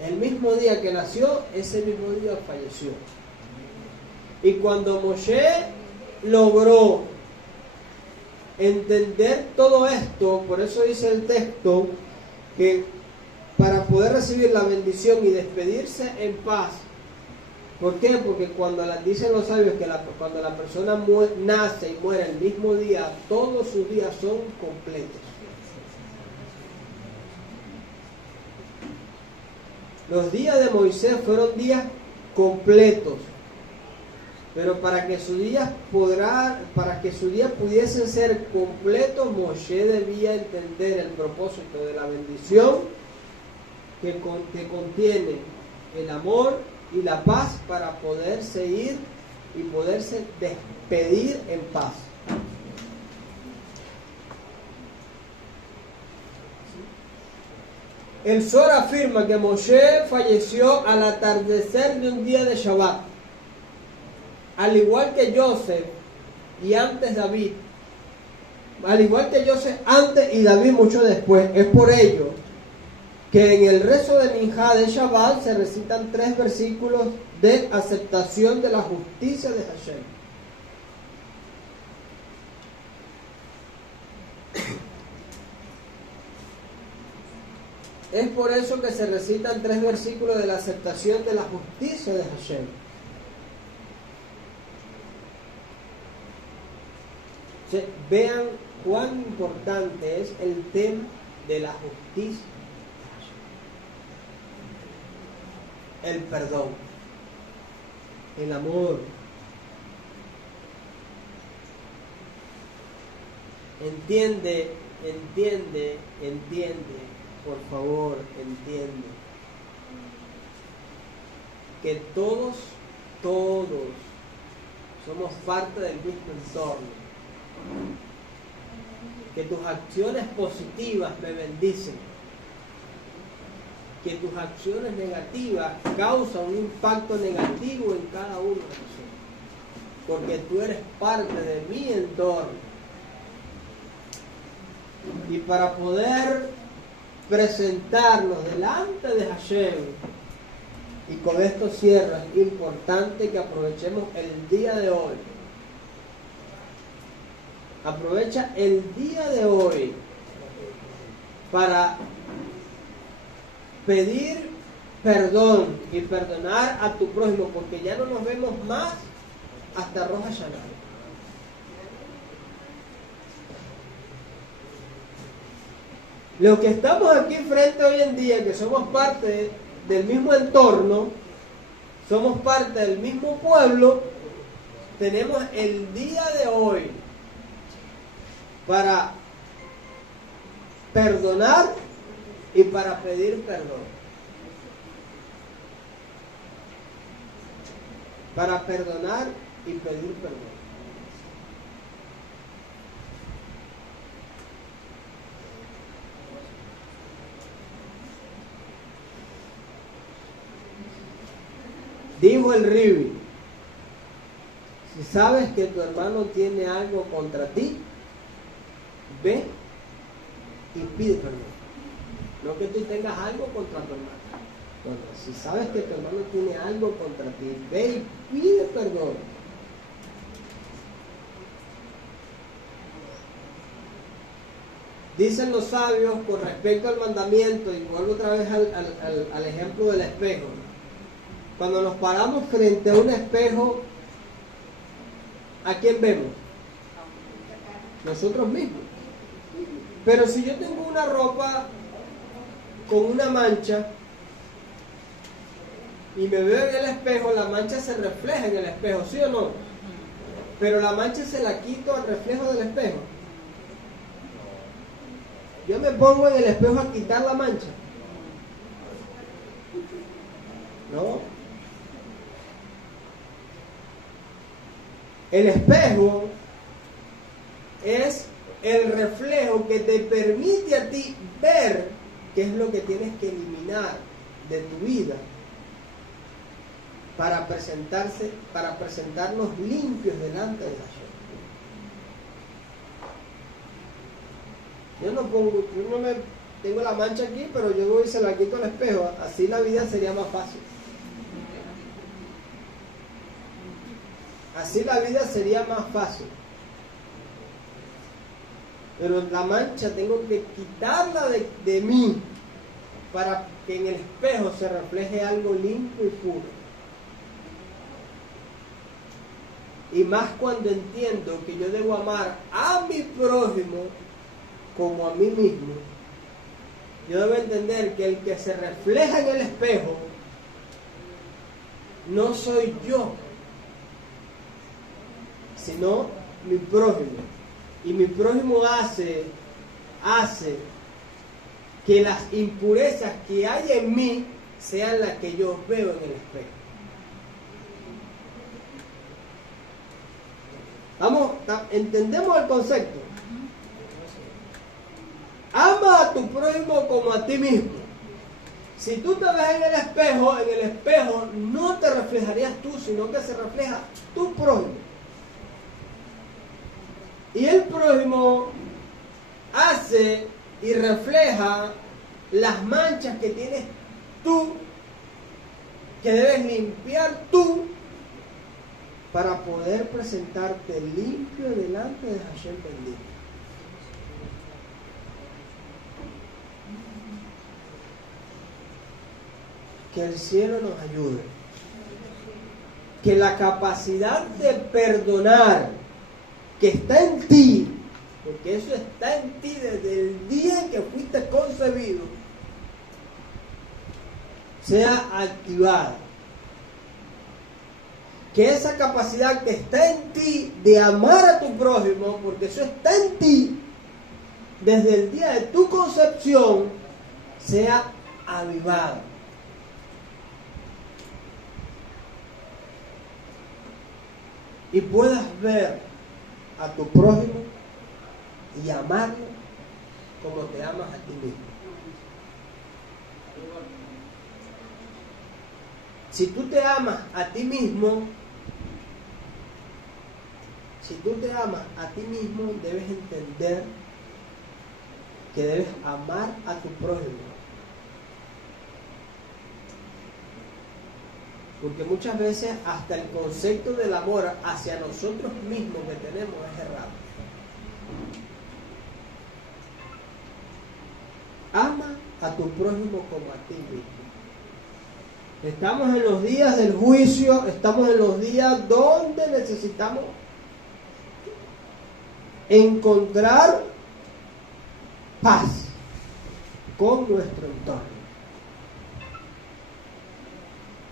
El mismo día que nació, ese mismo día falleció. Y cuando Moshe logró entender todo esto, por eso dice el texto que para poder recibir la bendición y despedirse en paz. ¿Por qué? Porque cuando dicen los sabios que cuando la persona nace y muere el mismo día, todos sus días son completos. Los días de Moisés fueron días completos. Pero para que su día pudiesen ser completos, Moshe debía entender el propósito de la bendición que contiene el amor y la paz para poderse ir y poderse despedir en paz. El Zohar afirma que Moshe falleció al atardecer de un día de Shabbat. Al igual que Joseph y antes David, al igual que Joseph antes y David mucho después. Es por ello que en el rezo de Minjá de Shabbat se recitan 3 versículos de aceptación de la justicia de Hashem. Es por eso que se recitan 3 versículos de la aceptación de la justicia de Hashem. Vean cuán importante es el tema de la justicia, el perdón, el amor. Entiende, por favor, entiende que todos somos parte del mismo entorno. Que tus acciones positivas me bendicen, que tus acciones negativas causan un impacto negativo en cada uno de nosotros, porque tú eres parte de mi entorno. Y para poder presentarnos delante de Hashem, y con esto cierro, es importante que aprovechemos el día de hoy. Aprovecha el día de hoy para pedir perdón y perdonar a tu prójimo, porque ya no nos vemos más hasta Rosh Hashanah. Los que estamos aquí frente hoy en día, que somos parte del mismo entorno, somos parte del mismo pueblo, tenemos el día de hoy para perdonar y para pedir perdón. Para perdonar y pedir perdón. Dijo el Ribi, si sabes que tu hermano tiene algo contra ti, ve y pide perdón. No que tú tengas algo contra tu hermano. No, si sabes que tu hermano tiene algo contra ti, ve y pide perdón. Dicen los sabios con respecto al mandamiento, y vuelvo otra vez al ejemplo del espejo. Cuando nos paramos frente a un espejo, ¿a quién vemos? Nosotros mismos. Pero si yo tengo una ropa con una mancha y me veo en el espejo, la mancha se refleja en el espejo, ¿sí o no? Pero la mancha se la quito al reflejo del espejo. Yo me pongo en el espejo a quitar la mancha. ¿No? El espejo es el reflejo que te permite a ti ver qué es lo que tienes que eliminar de tu vida para presentarnos limpios delante de Dios. Tengo la mancha aquí, pero yo voy y se la quito al espejo. Así la vida sería más fácil. Así la vida sería más fácil. Pero la mancha tengo que quitarla de mí para que en el espejo se refleje algo limpio y puro. Y más cuando entiendo que yo debo amar a mi prójimo como a mí mismo. Yo debo entender que el que se refleja en el espejo no soy yo, sino mi prójimo. Y mi prójimo hace que las impurezas que hay en mí sean las que yo veo en el espejo. Vamos, ¿entendemos el concepto? Ama a tu prójimo como a ti mismo. Si tú te ves en el espejo no te reflejarías tú, sino que se refleja tu prójimo. Y el prójimo hace y refleja las manchas que tienes tú, que debes limpiar tú, para poder presentarte limpio delante de Hashem bendito. Que el cielo nos ayude. Que la capacidad de perdonar que está en ti, porque eso está en ti desde el día en que fuiste concebido, sea activada. Que esa capacidad que está en ti de amar a tu prójimo, porque eso está en ti desde el día de tu concepción, sea avivada. Y puedas ver a tu prójimo y amarlo como te amas a ti mismo. Si tú te amas a ti mismo, debes entender que debes amar a tu prójimo. Porque muchas veces hasta el concepto del amor hacia nosotros mismos que tenemos es errado. Ama a tu prójimo como a ti mismo. Estamos en los días del juicio, estamos en los días donde necesitamos encontrar paz con nuestro entorno.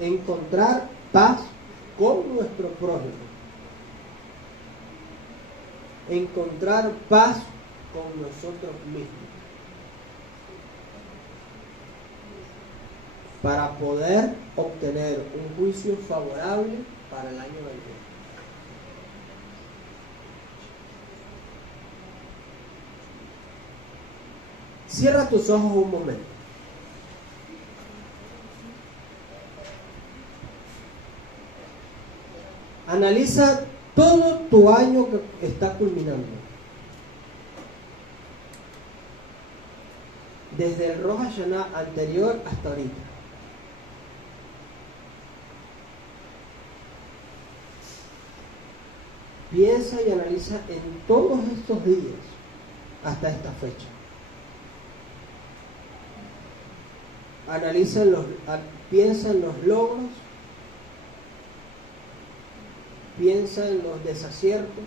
Encontrar paz con nuestro prójimo. Encontrar paz con nosotros mismos. Para poder obtener un juicio favorable para el año venidero. Cierra tus ojos un momento. Analiza todo tu año que está culminando. Desde el Rosh Hashanah anterior hasta ahorita. Piensa y analiza en todos estos días hasta esta fecha. Piensa en los logros, piensa en los desaciertos,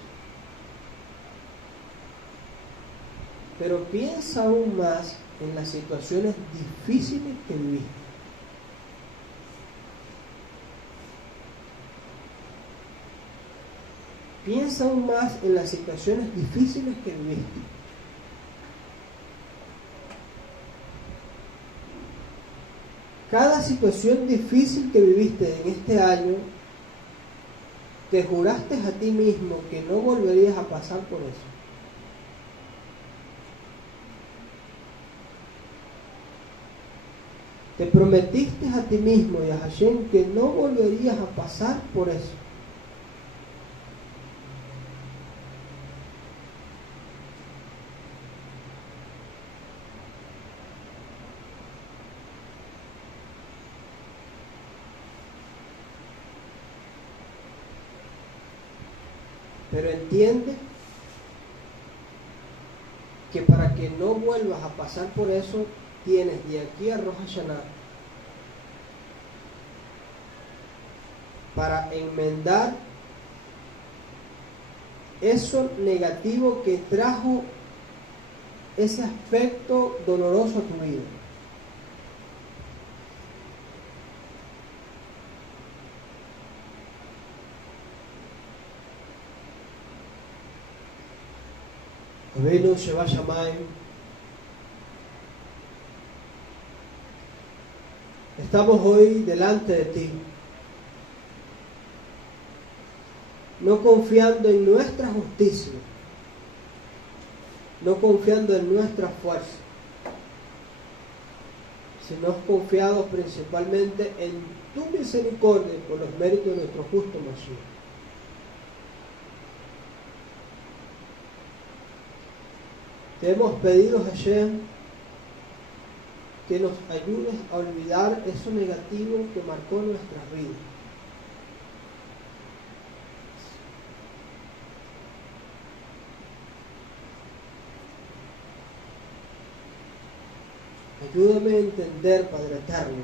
pero piensa aún más en las situaciones difíciles que viviste. Piensa aún más en las situaciones difíciles que viviste. Cada situación difícil que viviste en este año, te juraste a ti mismo que no volverías a pasar por eso. Te prometiste a ti mismo y a Hashem que no volverías a pasar por eso. Pero entiende que para que no vuelvas a pasar por eso, tienes de aquí a Rosh Hashanah para enmendar eso negativo que trajo ese aspecto doloroso a tu vida. Avinu Sheva Shamayim, estamos hoy delante de ti, no confiando en nuestra justicia, no confiando en nuestra fuerza, sino confiados principalmente en tu misericordia por los méritos de nuestro justo Mashiach. Te hemos pedido, Hashem, que nos ayudes a olvidar eso negativo que marcó nuestras vidas. Ayúdame a entender, Padre Eterno,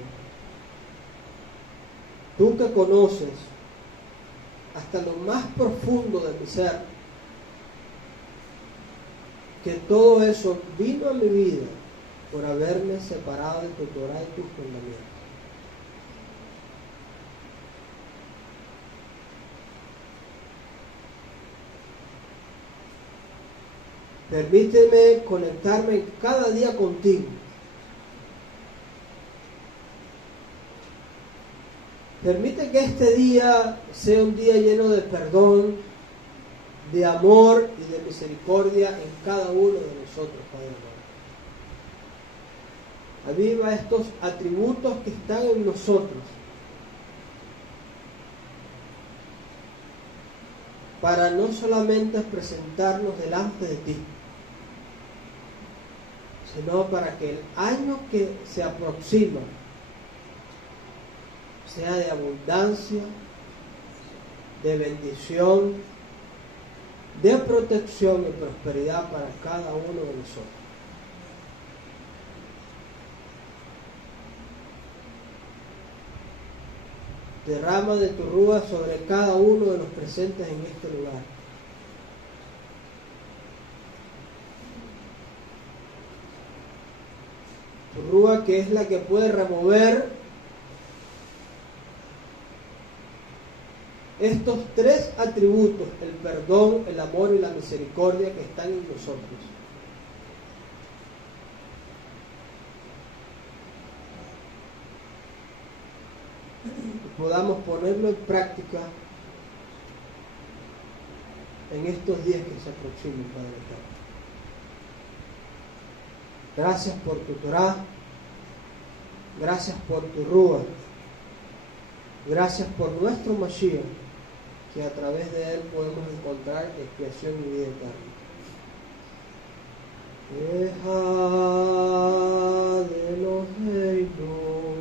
tú que conoces hasta lo más profundo de mi ser, que todo eso vino a mi vida por haberme separado de tu Torah y tus mandamientos. Permíteme conectarme cada día contigo. Permite que este día sea un día lleno de perdón, de amor y de misericordia en cada uno de nosotros, Padre amado. Aviva estos atributos que están en nosotros para no solamente presentarnos delante de ti, sino para que el año que se aproxima sea de abundancia, de bendición, de protección y prosperidad para cada uno de nosotros. Derrama de tu rúa sobre cada uno de los presentes en este lugar. Tu rúa, que es la que puede remover estos tres atributos, el perdón, el amor y la misericordia que están en nosotros. Y podamos ponerlo en práctica en estos días que se aproximan, Padre Eterno. Gracias por tu Torah, gracias por tu Rúa, gracias por nuestro Mashiach, que a través de él podemos encontrar expiación y vida eterna. Deja de los reinos,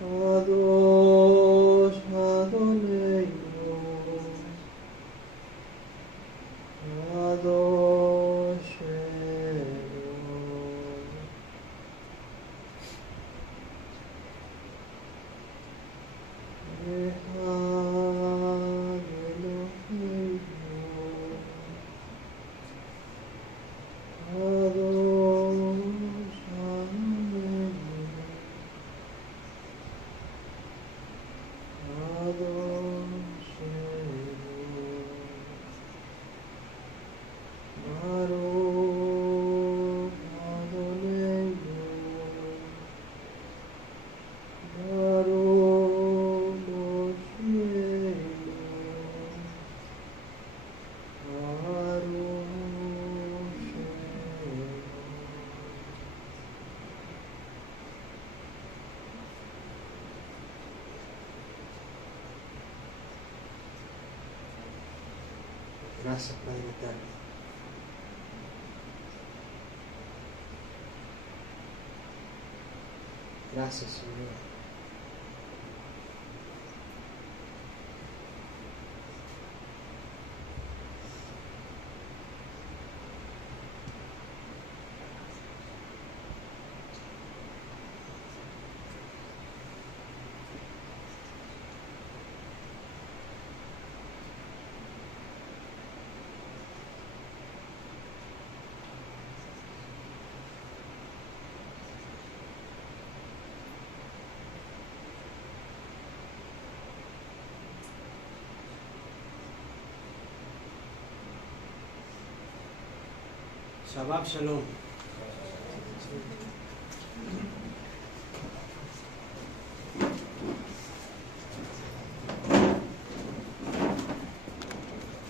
Kadosh Adoneinu, Kadosh Elyon. Deja de los reinos, Kadosh Adoneinu, Kadosh Elyon. Baruch Adoneinu, Baruch Moshiach, Baruch Shem. Gracias, Padre Eterno. Gracias, Señor. Shabbat Shalom.